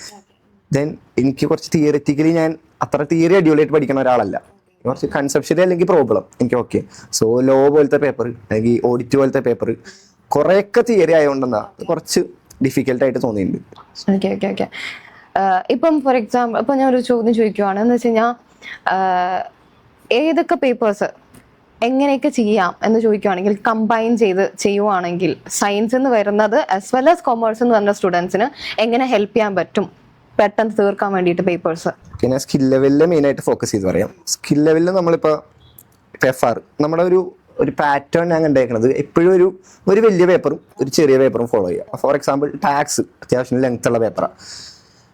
ദെൻ എനിക്ക് കുറച്ച് തിയറിറ്റിക്കലി ഞാൻ അത്ര തിയറി അടിപൊളിയായിട്ട് പഠിക്കുന്ന ഒരാളല്ല, കുറച്ച് കൺസെപ്ഷ്യലി അല്ലെങ്കിൽ പ്രോബ്ലം എനിക്ക് ഓക്കെ. സോ ലോ പോലത്തെ പേപ്പർ അല്ലെങ്കിൽ ഓഡിറ്റ് പോലത്തെ പേപ്പർ കുറേയൊക്കെ തിയറി ആയതുകൊണ്ടെന്നാ കുറച്ച് ഡിഫിക്കൽട്ടായിട്ട് തോന്നിയിട്ടുണ്ട്. ഓക്കെ. ഇപ്പം ഫോർ എക്സാമ്പിൾ ഇപ്പം ഞാൻ ഒരു ചോദ്യം ചോദിക്കുവാണ് എന്ന് വെച്ച് കഴിഞ്ഞാൽ ഏതൊക്കെ പേപ്പേഴ്സ് എങ്ങനെയൊക്കെ ചെയ്യാം എന്ന് ചോദിക്കുവാണെങ്കിൽ, കമ്പൈൻ ചെയ്ത് ചെയ്യുവാണെങ്കിൽ സയൻസ് എന്ന് വരുന്നത് ആസ് വെൽ ആസ് കൊമേഴ്സ് എന്ന് പറഞ്ഞ സ്റ്റുഡൻസിന് എങ്ങനെ ഹെൽപ്പ് ചെയ്യാൻ പറ്റും പെട്ടെന്ന് തീർക്കാൻ വേണ്ടിയിട്ട് പേപ്പേഴ്സ്? പിന്നെ സ്കിൽ ലെവലിൽ മെയിനായിട്ട് ഫോക്കസ് ചെയ്ത് പറയാം. സ്കിൽ ലെവലിൽ നമ്മളിപ്പോൾ FR നമ്മുടെ ഒരു പാറ്റേൺ ഞാൻ കണ്ടേക്കുന്നത് എപ്പോഴും ഒരു വലിയ പേപ്പറും ഒരു ചെറിയ പേപ്പറും ഫോളോ ചെയ്യുക. ഫോർ എക്സാമ്പിൾ ടാക്സ് അത്യാവശ്യം ലെങ്ത് ഉള്ള പേപ്പറാണ്.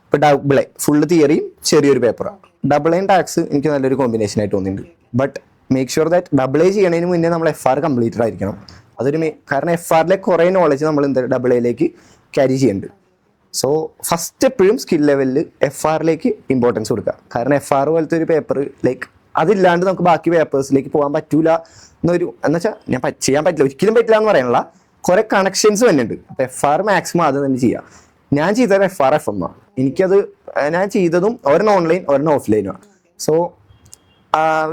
ഇപ്പോൾ AA ഫുള്ള് തിയറിയും ചെറിയൊരു പേപ്പറാണ്. AA ടാക്സ് എനിക്ക് നല്ലൊരു കോമ്പിനേഷൻ ആയിട്ട് തോന്നിയിട്ടുണ്ട്. But make sure that AA ചെയ്യണതിന് മുന്നേ നമ്മൾ FR കംപ്ലീറ്റഡ് ആയിരിക്കണം. അതൊരു കാരണം FRലെ കുറേ നോളജ് നമ്മൾ AA ക്യാരി ചെയ്യുന്നുണ്ട്. സോ ഫസ്റ്റ് എപ്പോഴും സ്കിൽ ലെവലിൽ FRലേക്ക് ഇമ്പോർട്ടൻസ് കൊടുക്കുക. കാരണം FR പോലത്തെ ഒരു പേപ്പർ ലൈക്ക് അതില്ലാണ്ട് നമുക്ക് ബാക്കി പേപ്പേഴ്സിലേക്ക് പോകാൻ പറ്റൂല എന്നൊരു എന്നുവെച്ചാൽ ഞാൻ ചെയ്യാൻ പറ്റില്ല, ഒരിക്കലും പറ്റില്ല എന്ന് പറയാനുള്ള കുറെ കണക്ഷൻസ് തന്നെയുണ്ട്. അപ്പൊ FR മാക്സിമം അത് തന്നെ ചെയ്യാം. ഞാൻ ചെയ്തത് FR FM ആണ്. എനിക്കത് ഞാൻ ചെയ്തതും ഒരെണ്ണം ഓൺലൈൻ ഒരെണ്ണം ഓഫ്ലൈനുമാണ്. സോ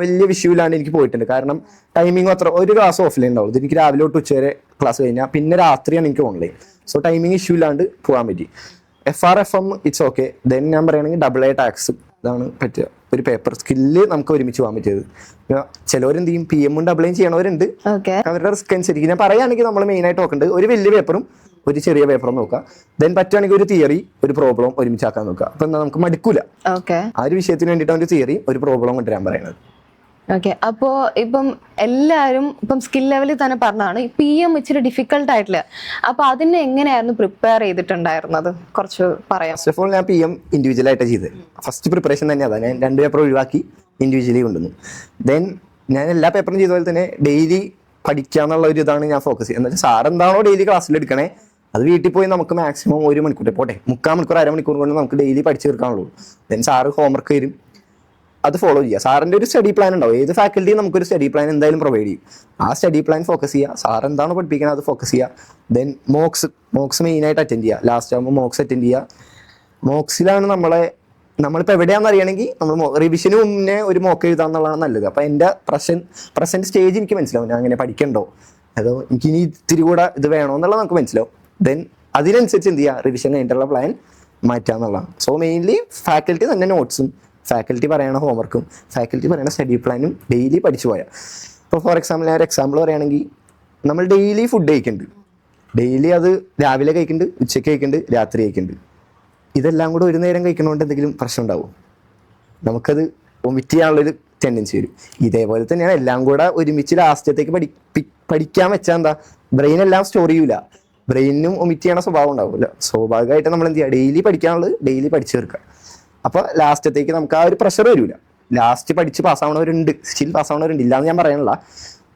വലിയ വിഷയമില്ലാണ്ട് എനിക്ക് പോയിട്ടുണ്ട്. കാരണം ടൈമിംഗ് അത്ര, ഒരു ക്ലാസ് ഓഫ്ലൈൻ ഉണ്ടാവും, ഇത് എനിക്ക് രാവിലെ തൊട്ട് ഉച്ചവരെ ക്ലാസ് കഴിഞ്ഞാൽ പിന്നെ രാത്രിയാണ് എനിക്ക് ഓൺലൈൻ. സോ ടൈമിംഗ് ഇഷ്യൂ ഇല്ലാണ്ട് പോകാൻ പറ്റി. FR FM it's okay. Then ഞാൻ പറയുകയാണെങ്കിൽ AA ടാക്സ് ഇതാണ് പറ്റുക, ഒരു പേപ്പർ സ്കില്ല് നമുക്ക് ഒരുമിച്ച് പോകാൻ പറ്റിയത്. ചിലവരെന്ത് ചെയ്യും, PM AA ചെയ്യണവരുണ്ട്, അവരുടെ റിസ്ക് അനുസരിച്ച്. ഞാൻ പറയുകയാണെങ്കിൽ നമ്മൾ മെയിൻ ആയിട്ട് നോക്കേണ്ടത് ഒരു വലിയ പേപ്പറും ഒരു ചെറിയ പേപ്പറും നോക്കുക. ദെൻ പറ്റുകയാണെങ്കിൽ ഒരു തിയറി ഒരു പ്രോബ്ലം ഒരുമിച്ചാക്കാൻ നോക്കുക. അപ്പൊ എന്താ, നമുക്ക് മടുക്കൂല. ആ ഒരു വിഷയത്തിന് വേണ്ടിയിട്ടാണ് ഒരു തിയറി ഒരു പ്രോബ്ലം കൊണ്ടുവരാൻ പറയുന്നത്. ഓക്കെ. അപ്പോ ഇപ്പം എല്ലാവരും ഇപ്പം സ്കിൽ ലെവലിൽ തന്നെ പറഞ്ഞതാണ് PM ഇച്ചിരി ഡിഫിക്കൽട്ട് ആയിട്ടില്ല. അപ്പൊ അതിനെ എങ്ങനെയായിരുന്നു പ്രിപ്പയർ ചെയ്തിട്ടുണ്ടായിരുന്നത്, കുറച്ച് പറയാം. ഫസ്റ്റ് ഓഫ് ഓൾ ഞാൻ PM ഇൻഡിവിജ്വൽ ആയിട്ട് ചെയ്തത്. ഫസ്റ്റ് പ്രിപ്പറേഷൻ തന്നെ അതാണ്. ഞാൻ 2 പേപ്പർ ഒഴിവാക്കി ഇൻഡിവിജ്വലി കൊണ്ടുവന്നു. ദെൻ ഞാൻ എല്ലാ പേപ്പറും ചെയ്ത പോലെ തന്നെ ഡെയിലി പഠിക്കാന്നുള്ള ഒരു ഇതാണ് ഞാൻ ഫോക്കസ് ചെയ്യുന്നത്. എന്ന് വെച്ചാൽ സാർ എന്താണോ ഡെയിലി ക്ലാസ്സിൽ എടുക്കണേ അത് വീട്ടിൽ പോയി നമുക്ക് മാക്സിമം 1 മണിക്കൂർ പോട്ടെ 3/4 മണിക്കൂർ 1/2 മണിക്കൂർ കൊണ്ട് നമുക്ക് ഡെയിലി പഠിച്ചു തീർക്കാനുള്ളൂ. ദെൻ സാറ് ഹോംവർക്ക് തരും, അത് ഫോളോ ചെയ്യുക. സാറിന്റെ ഒരു സ്റ്റഡി പ്ലാൻ ഉണ്ടാവും. ഏത് ഫാക്കൽറ്റിയും നമുക്കൊരു സ്റ്റഡി പ്ലാൻ എന്തായാലും പ്രൊവൈഡ് ചെയ്യും. ആ സ്റ്റഡി പ്ലാൻ ഫോക്കസ് ചെയ്യുക, സാർ എന്താണോ പഠിപ്പിക്കുന്നത് അത് ഫോക്കസ് ചെയ്യുക. ദെൻ മോക്സ് മെയിനായിട്ട് അറ്റൻഡ് ചെയ്യുക. ലാസ്റ്റ് ആകുമ്പോൾ മോക്സ് അറ്റൻഡ് ചെയ്യുക. മോക്സിലാണ് നമ്മളിപ്പോൾ എവിടെയാണെന്ന് അറിയണമെങ്കിൽ നമ്മൾ റിവിഷന് മുന്നേ ഒരു മോക്ക് എഴുതാന്നുള്ളതാണ് നല്ലത്. അപ്പോൾ എൻ്റെ പ്രസന്റ് സ്റ്റേജ് എനിക്ക് മനസ്സിലാവും, ഞാൻ അങ്ങനെ പഠിക്കണ്ടോ അതോ എനിക്ക് ഇനി ഇത്തിരി കൂടെ ഇത് വേണോ എന്നുള്ളത് നമുക്ക് മനസ്സിലാവും. ദെൻ അതിനനുസരിച്ച് എന്ത് ചെയ്യുക, റിവിഷൻ കഴിഞ്ഞിട്ടുള്ള പ്ലാൻ മാറ്റുക എന്നുള്ളതാണ്. സോ മെയിൻലി ഫാക്കൽറ്റി തന്നെ നോട്ട്സും ഫാക്കൽറ്റി പറയണ ഹോംവർക്കും ഫാക്കൽറ്റി പറയുന്ന സ്റ്റഡി പ്ലാനും ഡെയിലി പഠിച്ചു പോയാൽ. ഇപ്പോൾ ഫോർ എക്സാമ്പിൾ ഞാൻ ഒരു എക്സാമ്പിൾ പറയുകയാണെങ്കിൽ നമ്മൾ ഡെയിലി ഫുഡ് കഴിക്കുന്നുണ്ട്. ഡെയിലി അത് രാവിലെ കഴിക്കുന്നുണ്ട്, ഉച്ചയ്ക്ക് കഴിക്കുന്നുണ്ട്, രാത്രി കഴിക്കുന്നുണ്ട്. ഇതെല്ലാം കൂടെ ഒരു നേരം കഴിക്കുന്നതുകൊണ്ട് എന്തെങ്കിലും പ്രശ്നം ഉണ്ടാവും, നമുക്കത് വൊമിറ്റ് ചെയ്യാനുള്ളൊരു ടെൻഡൻസി വരും. ഇതേപോലെ തന്നെയാണ് എല്ലാം കൂടെ ഒരുമിച്ച് ലാസ്റ്റത്തേക്ക് പഠിക്കാൻ വെച്ചാൽ എന്താ, ബ്രെയിൻ എല്ലാം സ്റ്റോർ ചെയ്യൂല, ബ്രെയിനും വൊമിറ്റ് ചെയ്യണ സ്വഭാവം ഉണ്ടാവില്ല. സ്വാഭാവികമായിട്ട് നമ്മൾ എന്ത് ചെയ്യുക, ഡെയിലി പഠിക്കാനുള്ളത് ഡെയിലി പഠിച്ചു തീർക്കുക. അപ്പോൾ ലാസ്റ്റത്തേക്ക് നമുക്ക് ആ ഒരു പ്രഷർ വരില്ല. ലാസ്റ്റ് പഠിച്ച് പാസ്സാവണവരുണ്ട്, സ്റ്റിൽ പാസ്സാവണവരുണ്ട്, ഇല്ലാന്ന് ഞാൻ പറയാനില്ല.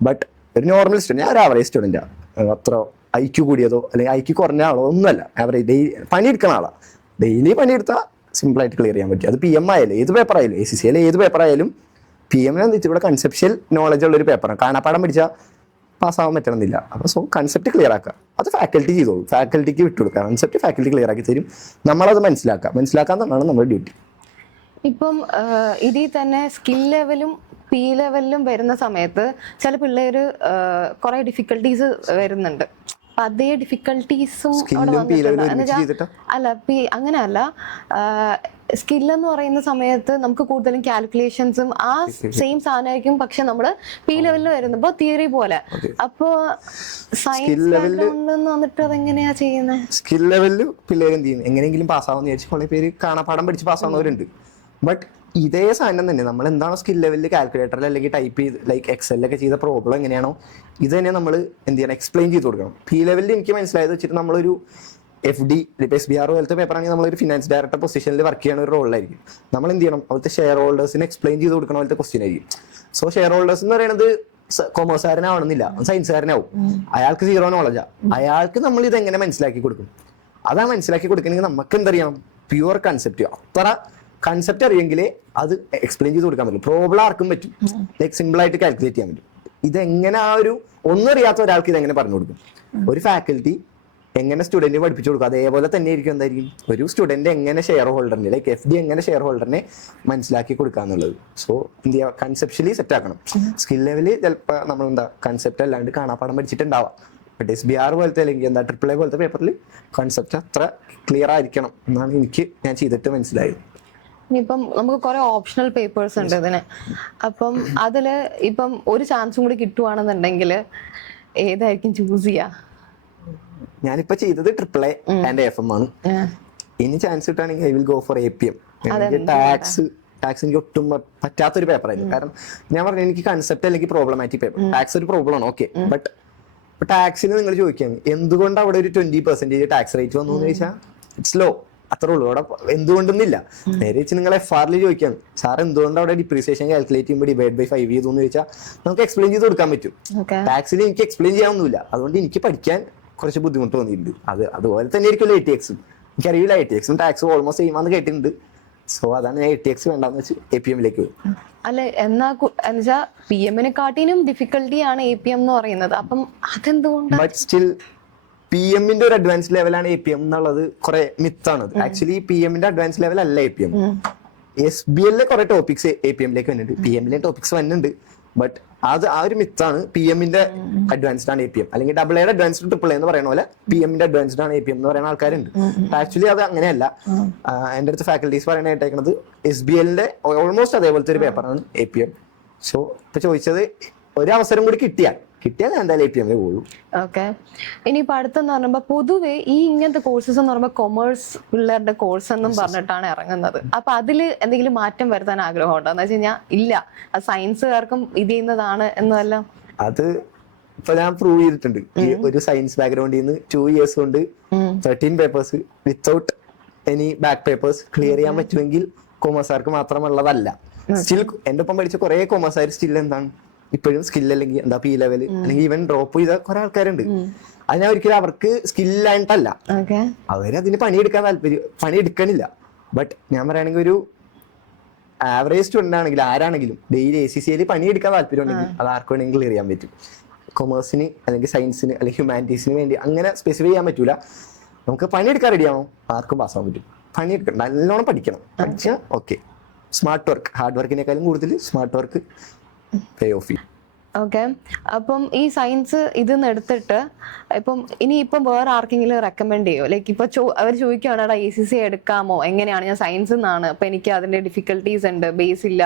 ബട്ട് ഒരു നോർമൽ സ്റ്റുഡൻറ്റ്, ഞാൻ ഒരു ആവറേജ് സ്റ്റുഡൻറ്റാണ്. അത്ര IQ കൂടിയതോ അല്ലെങ്കിൽ IQ കുറഞ്ഞ ആളോ ഒന്നുമല്ല, ആവറേജ് പണിയെടുക്കുന്ന ആളാണ്. ഡെയിലി പണിയെടുത്താൽ സിമ്പിളായിട്ട് ക്ലിയർ ചെയ്യാൻ പറ്റും. അത് PM ആയാലും ഏത് പേപ്പർ ആയാലും ACC ഏത് പേപ്പർ ആയാലും PM ഇവിടെ കൺസെപ്ഷ്യൽ നോളജ് ഉള്ളൊരു പേപ്പറാണ്. കാണാപ്പാടം പഠിച്ചാൽ പാസ്സാവാൻ പറ്റണമെന്നില്ല. അപ്പോൾ സോ കൺസെപ്റ്റ് ക്ലിയർ ആക്കുക, അത് ഫാക്കൽറ്റി ചെയ്തോളൂ, ഫാക്കൽറ്റിക്ക് വിട്ടുകൊടുക്കുക. കൺസെപ്റ്റ് ഫാക്കൽറ്റി ക്ലിയർ ആക്കി തരും, നമ്മളത് മനസ്സിലാക്കാന്നാണ് നമ്മുടെ ഡ്യൂട്ടി. ഇപ്പം ഇതിൽ തന്നെ സ്കിൽ ലെവലും P ലെവലിലും വരുന്ന സമയത്ത് ചില പിള്ളേര് കുറെ ഡിഫിക്കൽട്ടീസ് വരുന്നുണ്ട്. അതേ ഡിഫിക്കൽട്ടീസും അവിടെ വന്നിട്ടുണ്ട്. അല്ല അങ്ങനെയല്ല, സ്കില്ലെന്ന് പറയുന്ന സമയത്ത് നമുക്ക് കൂടുതലും കാൽക്കുലേഷൻസും ആ സെയിം സാധനമായിരിക്കും. പക്ഷെ നമ്മള് P ലെവലിൽ വരുമ്പോ തിയറി പോലെ. അപ്പൊ സയൻസ് വന്നിട്ട് അതെങ്ങനെയാ ചെയ്യുന്നത്? സ്കിൽ ലെവലിൽ പിള്ളേർ എന്ത് ചെയ്യും, എങ്ങനെയെങ്കിലും പാസ്സാവുന്ന വിചാരിച്ച് കുറെ പേര് കാണാപ്പാടം പഠിച്ച് പാസ്സാവുന്നവരുണ്ട്. ബട്ട് ഇതേ സാധനം തന്നെ നമ്മൾ എന്താണോ സ്കിൽ ലെവലിൽ കാൽക്കുലേറ്ററിൽ അല്ലെങ്കിൽ ടൈപ്പ് ചെയ്ത് ലൈക്ക് എക്സലിലൊക്കെ ചെയ്ത പ്രോബ്ലം എങ്ങനെയാണോ ഇത് തന്നെ നമ്മൾ എന്ത് ചെയ്യണം, എക്സ്പ്ലെയിൻ ചെയ്ത് കൊടുക്കണം. P ലെവലിൽ എനിക്ക് മനസ്സിലായത് വെച്ചിട്ട് നമ്മളൊരു FD SBR പോലത്തെ പേപ്പറാണെങ്കിൽ നമ്മളൊരു ഫിനാൻസ് ഡയറക്ടർ പൊസിഷനിൽ വർക്ക് ചെയ്യണ ഒരു റോളിലായിരിക്കും. നമ്മൾ എന്ത് ചെയ്യണം, അവിടുത്തെ ഷെയർ ഹോൾഡേഴ്സിന് എക്സ്പ്ലെയിൻ ചെയ്ത് കൊടുക്കണ പോലത്തെ ക്വസ്റ്റ്യൻ ആയിരിക്കും. സോ ഷെയർ ഹോൾഡേഴ്സ് എന്ന് പറയുന്നത് കൊമേഴ്സുകാരനാവണമെന്നില്ല, സയൻസുകാരനാവും. അയാൾക്ക് 0 നോളജാ. അയാൾക്ക് നമ്മൾ ഇത് എങ്ങനെ മനസ്സിലാക്കി കൊടുക്കും, അതാ മനസ്സിലാക്കി കൊടുക്കണമെങ്കിൽ നമുക്ക് എന്തറിയണം, പ്യുവർ കൺസെപ്റ്റ്. അത്ര കൺസെപ്റ്റ് അറിയെങ്കിലേ അത് എക്സ്പ്ലെയിൻ ചെയ്ത് കൊടുക്കാൻ പറ്റും. പ്രോബ്ലം ആർക്കും പറ്റും, ലൈക്ക് സിമ്പിൾ ആയിട്ട് കാൽക്കുലേറ്റ് ചെയ്യാൻ പറ്റും. ഇതെങ്ങനെ ആ ഒരു ഒന്നും അറിയാത്ത ഒരാൾക്ക് ഇതെങ്ങനെ പറഞ്ഞു കൊടുക്കും? ഒരു ഫാക്കൽറ്റി എങ്ങനെ സ്റ്റുഡന്റ് പഠിപ്പിച്ചു കൊടുക്കും അതേപോലെ തന്നെ ആയിരിക്കും എന്തായിരിക്കും ഒരു സ്റ്റുഡന്റ് എങ്ങനെ ഷെയർ ഹോൾഡറിനെ ലൈക്ക് FD എങ്ങനെ ഷെയർ ഹോൾഡറിനെ മനസ്സിലാക്കി കൊടുക്കുക എന്നുള്ളത്. സോ എന്ത് ചെയ്യുക, കൺസെപ്ഷ്യലി സെറ്റ് ആക്കണം. സ്കിൽ ലെവലിൽ ചിലപ്പോൾ നമ്മൾ എന്താ കൺസെപ്റ്റ് അല്ലാണ്ട് കാണാപ്പാടം പഠിച്ചിട്ടുണ്ടാവാം. ബട്ട് SBR പോലത്തെ അല്ലെങ്കിൽ എന്താ AAA പോലത്തെ പേപ്പറിൽ കൺസെപ്റ്റ് അത്ര ക്ലിയർ ആയിരിക്കണം എന്നാണ് ഞാൻ ചെയ്തിട്ട് മനസ്സിലായത്. ഇനിയിപ്പം നമുക്ക് കുറെ ഓപ്ഷണൽ പേപ്പേഴ്സ് ഉണ്ട് ഇതിന്. അപ്പം അതില് ഇപ്പം ഒരു ചാൻസും കൂടി കിട്ടുവാണെന്നുണ്ടെങ്കിൽ ഏതായിരിക്കും ചൂസ് ചെയ്യാ? ഞാനിപ്പോ ചെയ്തത് AAA ആൻഡ് FM ആണ്. ഇനി ചാൻസ് കിട്ടുകയാണെങ്കിൽ I will go for APM. Tax എനിക്ക് ഒട്ടും പറ്റാത്തൊരു പേപ്പറായിരുന്നു. കാരണം ഞാൻ പറഞ്ഞു എനിക്ക് കൺസെപ്റ്റ് അല്ലെങ്കിൽ പ്രോബ്ലമാറ്റിക് പേപ്പർ. ടാക്സ് ഒരു പ്രോബ്ലമാണ്, ഓക്കെ. ബട്ട് ടാക്സിന് നിങ്ങൾ ചോദിക്കുകയാണ് എന്തുകൊണ്ട് അവിടെ ഒരു 20% ടാക്സ് റേറ്റ് വന്നു എന്ന് ചോദിച്ചാൽ ഇറ്റ്സ് ലോ, അത്രേ ഉള്ളൂ. അവിടെ എന്തുകൊണ്ടൊന്നുമില്ല. നേരെ വെച്ച് നിങ്ങൾ FR ചോദിക്കാം, സാർ എന്തുകൊണ്ട് അവിടെ ഡിപ്രീസിയേഷൻ കാൽക്കുലേറ്റ് ചെയ്യുമ്പോൾ /5 ചെയ്തു എന്ന് ചോദിച്ചാൽ നമുക്ക് എക്സ്പ്ലെയിൻ ചെയ്ത് കൊടുക്കാൻ പറ്റും. ടാക്സിൽ എനിക്ക് എക്സ്പ്ലെയിൻ ചെയ്യാനൊന്നുമില്ല, അതുകൊണ്ട് എനിക്ക് പഠിക്കാൻ കുറച്ച് ബുദ്ധിമുട്ട് തോന്നിയിട്ടുണ്ട്. അതുപോലെ തന്നെ ആയിരിക്കും ATX. എനിക്കറിയില്ല, ATX ടാക്സും ഓൾമോസ്റ്റ് സെയിം ആണെന്ന് കേട്ടിട്ടുണ്ട്. സോ അതാണ് ഞാൻ ATX വേണ്ടെന്ന് വെച്ച് APM-ലേക്ക് പോയി. അല്ല എന്നുവെച്ചാ PM-നെക്കാട്ടിനും ഡിഫിക്കൽട്ടി ആണ് APM എന്ന് പറയുന്നത്. അപ്പം അതെന്തുകൊണ്ടാണ്? ബട്ട് സ്റ്റിൽ PM-ന്റെ ഒരു അഡ്വാൻസ് ലെവലാണ് APM എന്നുള്ളത് കുറെ മിത്താണ്. ആക്ച്വലി PM-ന്റെ അഡ്വാൻസ് ലെവൽ അല്ല APM. SBL കുറെ ടോപ്പിക്സ് APM-ലേക്ക് വന്നിട്ടുണ്ട്, PM-ലെ ടോപ്പിക്സ് വന്നിട്ടുണ്ട്. ബട്ട് അത് ആ ഒരു മിത്താണ്. PM-ന്റെ അഡ്വാൻസ്ഡ് ആണ് APM, അല്ലെങ്കിൽ AA അഡ്വാൻസ്ഡ് AAA എന്ന് പറയുന്ന പോലെ PM-ന്റെ അഡ്വാൻസ്ഡ് ആണ് APM എന്ന് പറയുന്ന ആൾക്കാരുണ്ട്. ആക്ച്വലി അത് അങ്ങനെയല്ല. എൻ്റെ അടുത്ത് ഫാക്കൽറ്റീസ് പറയാൻ കേട്ടേക്കുന്നത് SBL-ന്റെ ഓൾമോസ്റ്റ് അതേപോലത്തെ ഒരു പേപ്പറാണ് APM. സോ ഇപ്പൊ ചോദിച്ചത് ഒരു അവസരം കൂടി കിട്ടിയാൽ ഞാൻ എന്തായാലും APM-ലേ പോകുള്ളൂ. ഓക്കെ. ഇനിയിപ്പോ അടുത്തെന്ന് പറയുമ്പോ പൊതുവെ ഈ ഇങ്ങനത്തെ കോഴ്സസ് എന്ന് പറയുമ്പോൾ കൊമേഴ്സ് പിള്ളേരുടെ കോഴ്സ് എന്നും പറഞ്ഞിട്ടാണ് ഇറങ്ങുന്നത്. അപ്പൊ അതിൽ എന്തെങ്കിലും മാറ്റം വരുത്താൻ ആഗ്രഹമുണ്ടോ? എന്ന് വെച്ച് കഴിഞ്ഞാൽ ഇല്ല, അത് സയൻസുകാർക്കും ഇത് ചെയ്യുന്നതാണ് എന്നല്ല. അത് ഇപ്പൊ ഞാൻ പ്രൂവ് ചെയ്തിട്ടുണ്ട്. ഈ ഒരു സയൻസ് ബാക്ക്ഗ്രൗണ്ടിൽ നിന്ന് 2 years കൊണ്ട് 13 papers without any back papers clear ചെയ്യാൻ പറ്റുമെങ്കിൽ കൊമേഴ്സുകാർക്ക് മാത്രമുള്ളതല്ല. സ്റ്റിൽ എന്റെ ഒപ്പം പഠിച്ച കുറെ കൊമേഴ്സുകാർ സ്റ്റിൽ എന്താണ് ഇപ്പോഴും സ്കിൽ അല്ലെങ്കിൽ എന്താ P ലെവൽ അല്ലെങ്കിൽ ഈവൻ ഡ്രോപ്പ് ചെയ്ത കുറെ ആൾക്കാരുണ്ട്. അത് ഞാൻ ഒരിക്കലും അവർക്ക് സ്കില്ലായിട്ടല്ല, അവരതിന് പണിയെടുക്കണില്ല. ബട്ട് ഞാൻ പറയുകയാണെങ്കിൽ ഒരു ആവറേജ് സ്റ്റുഡന്റ് ആണെങ്കിൽ ആരാണെങ്കിലും ഡെയിലി ACCA പണിയെടുക്കാൻ താല്പര്യം ഉണ്ടെങ്കിൽ അത് ആർക്ക് വേണമെങ്കിൽ ക്ലിയർ ചെയ്യാൻ പറ്റും. കൊമേഴ്സിന് അല്ലെങ്കിൽ സയൻസിന് അല്ലെങ്കിൽ ഹ്യൂമാനിറ്റീസിന് വേണ്ടി അങ്ങനെ സ്പെസിഫൈ ചെയ്യാൻ പറ്റൂല. നമുക്ക് പണിയെടുക്കാൻ റെഡിയാവും, ആർക്കും പാസ്സാൻ പറ്റും. പണിയെടുക്കണം, നല്ലോണം പഠിക്കണം. പഠിച്ചാൽ ഓക്കെ. സ്മാർട്ട് വർക്ക്, ഹാർഡ് വർക്കിനേക്കാളും കൂടുതൽ സ്മാർട്ട് വർക്ക് പേ ഓഫ് ചെയ്യും. ഓക്കെ. അപ്പം ഈ സയൻസ് ഇതിന്ന് എടുത്തിട്ട് ഇനിയിപ്പം വേറെ ആർക്കെങ്കിലും റെക്കമെൻഡ് ചെയ്യോ? ലൈക്ക് ഇപ്പൊ അവർ ചോദിക്കുകയാണ് എടാ ACC എടുക്കാമോ, എങ്ങനെയാണ്, ഞാൻ സയൻസ് എന്നാണ്, അപ്പൊ എനിക്ക് അതിന്റെ ഡിഫിക്കൽട്ടീസ് ഉണ്ട്, ബേസ് ഇല്ല.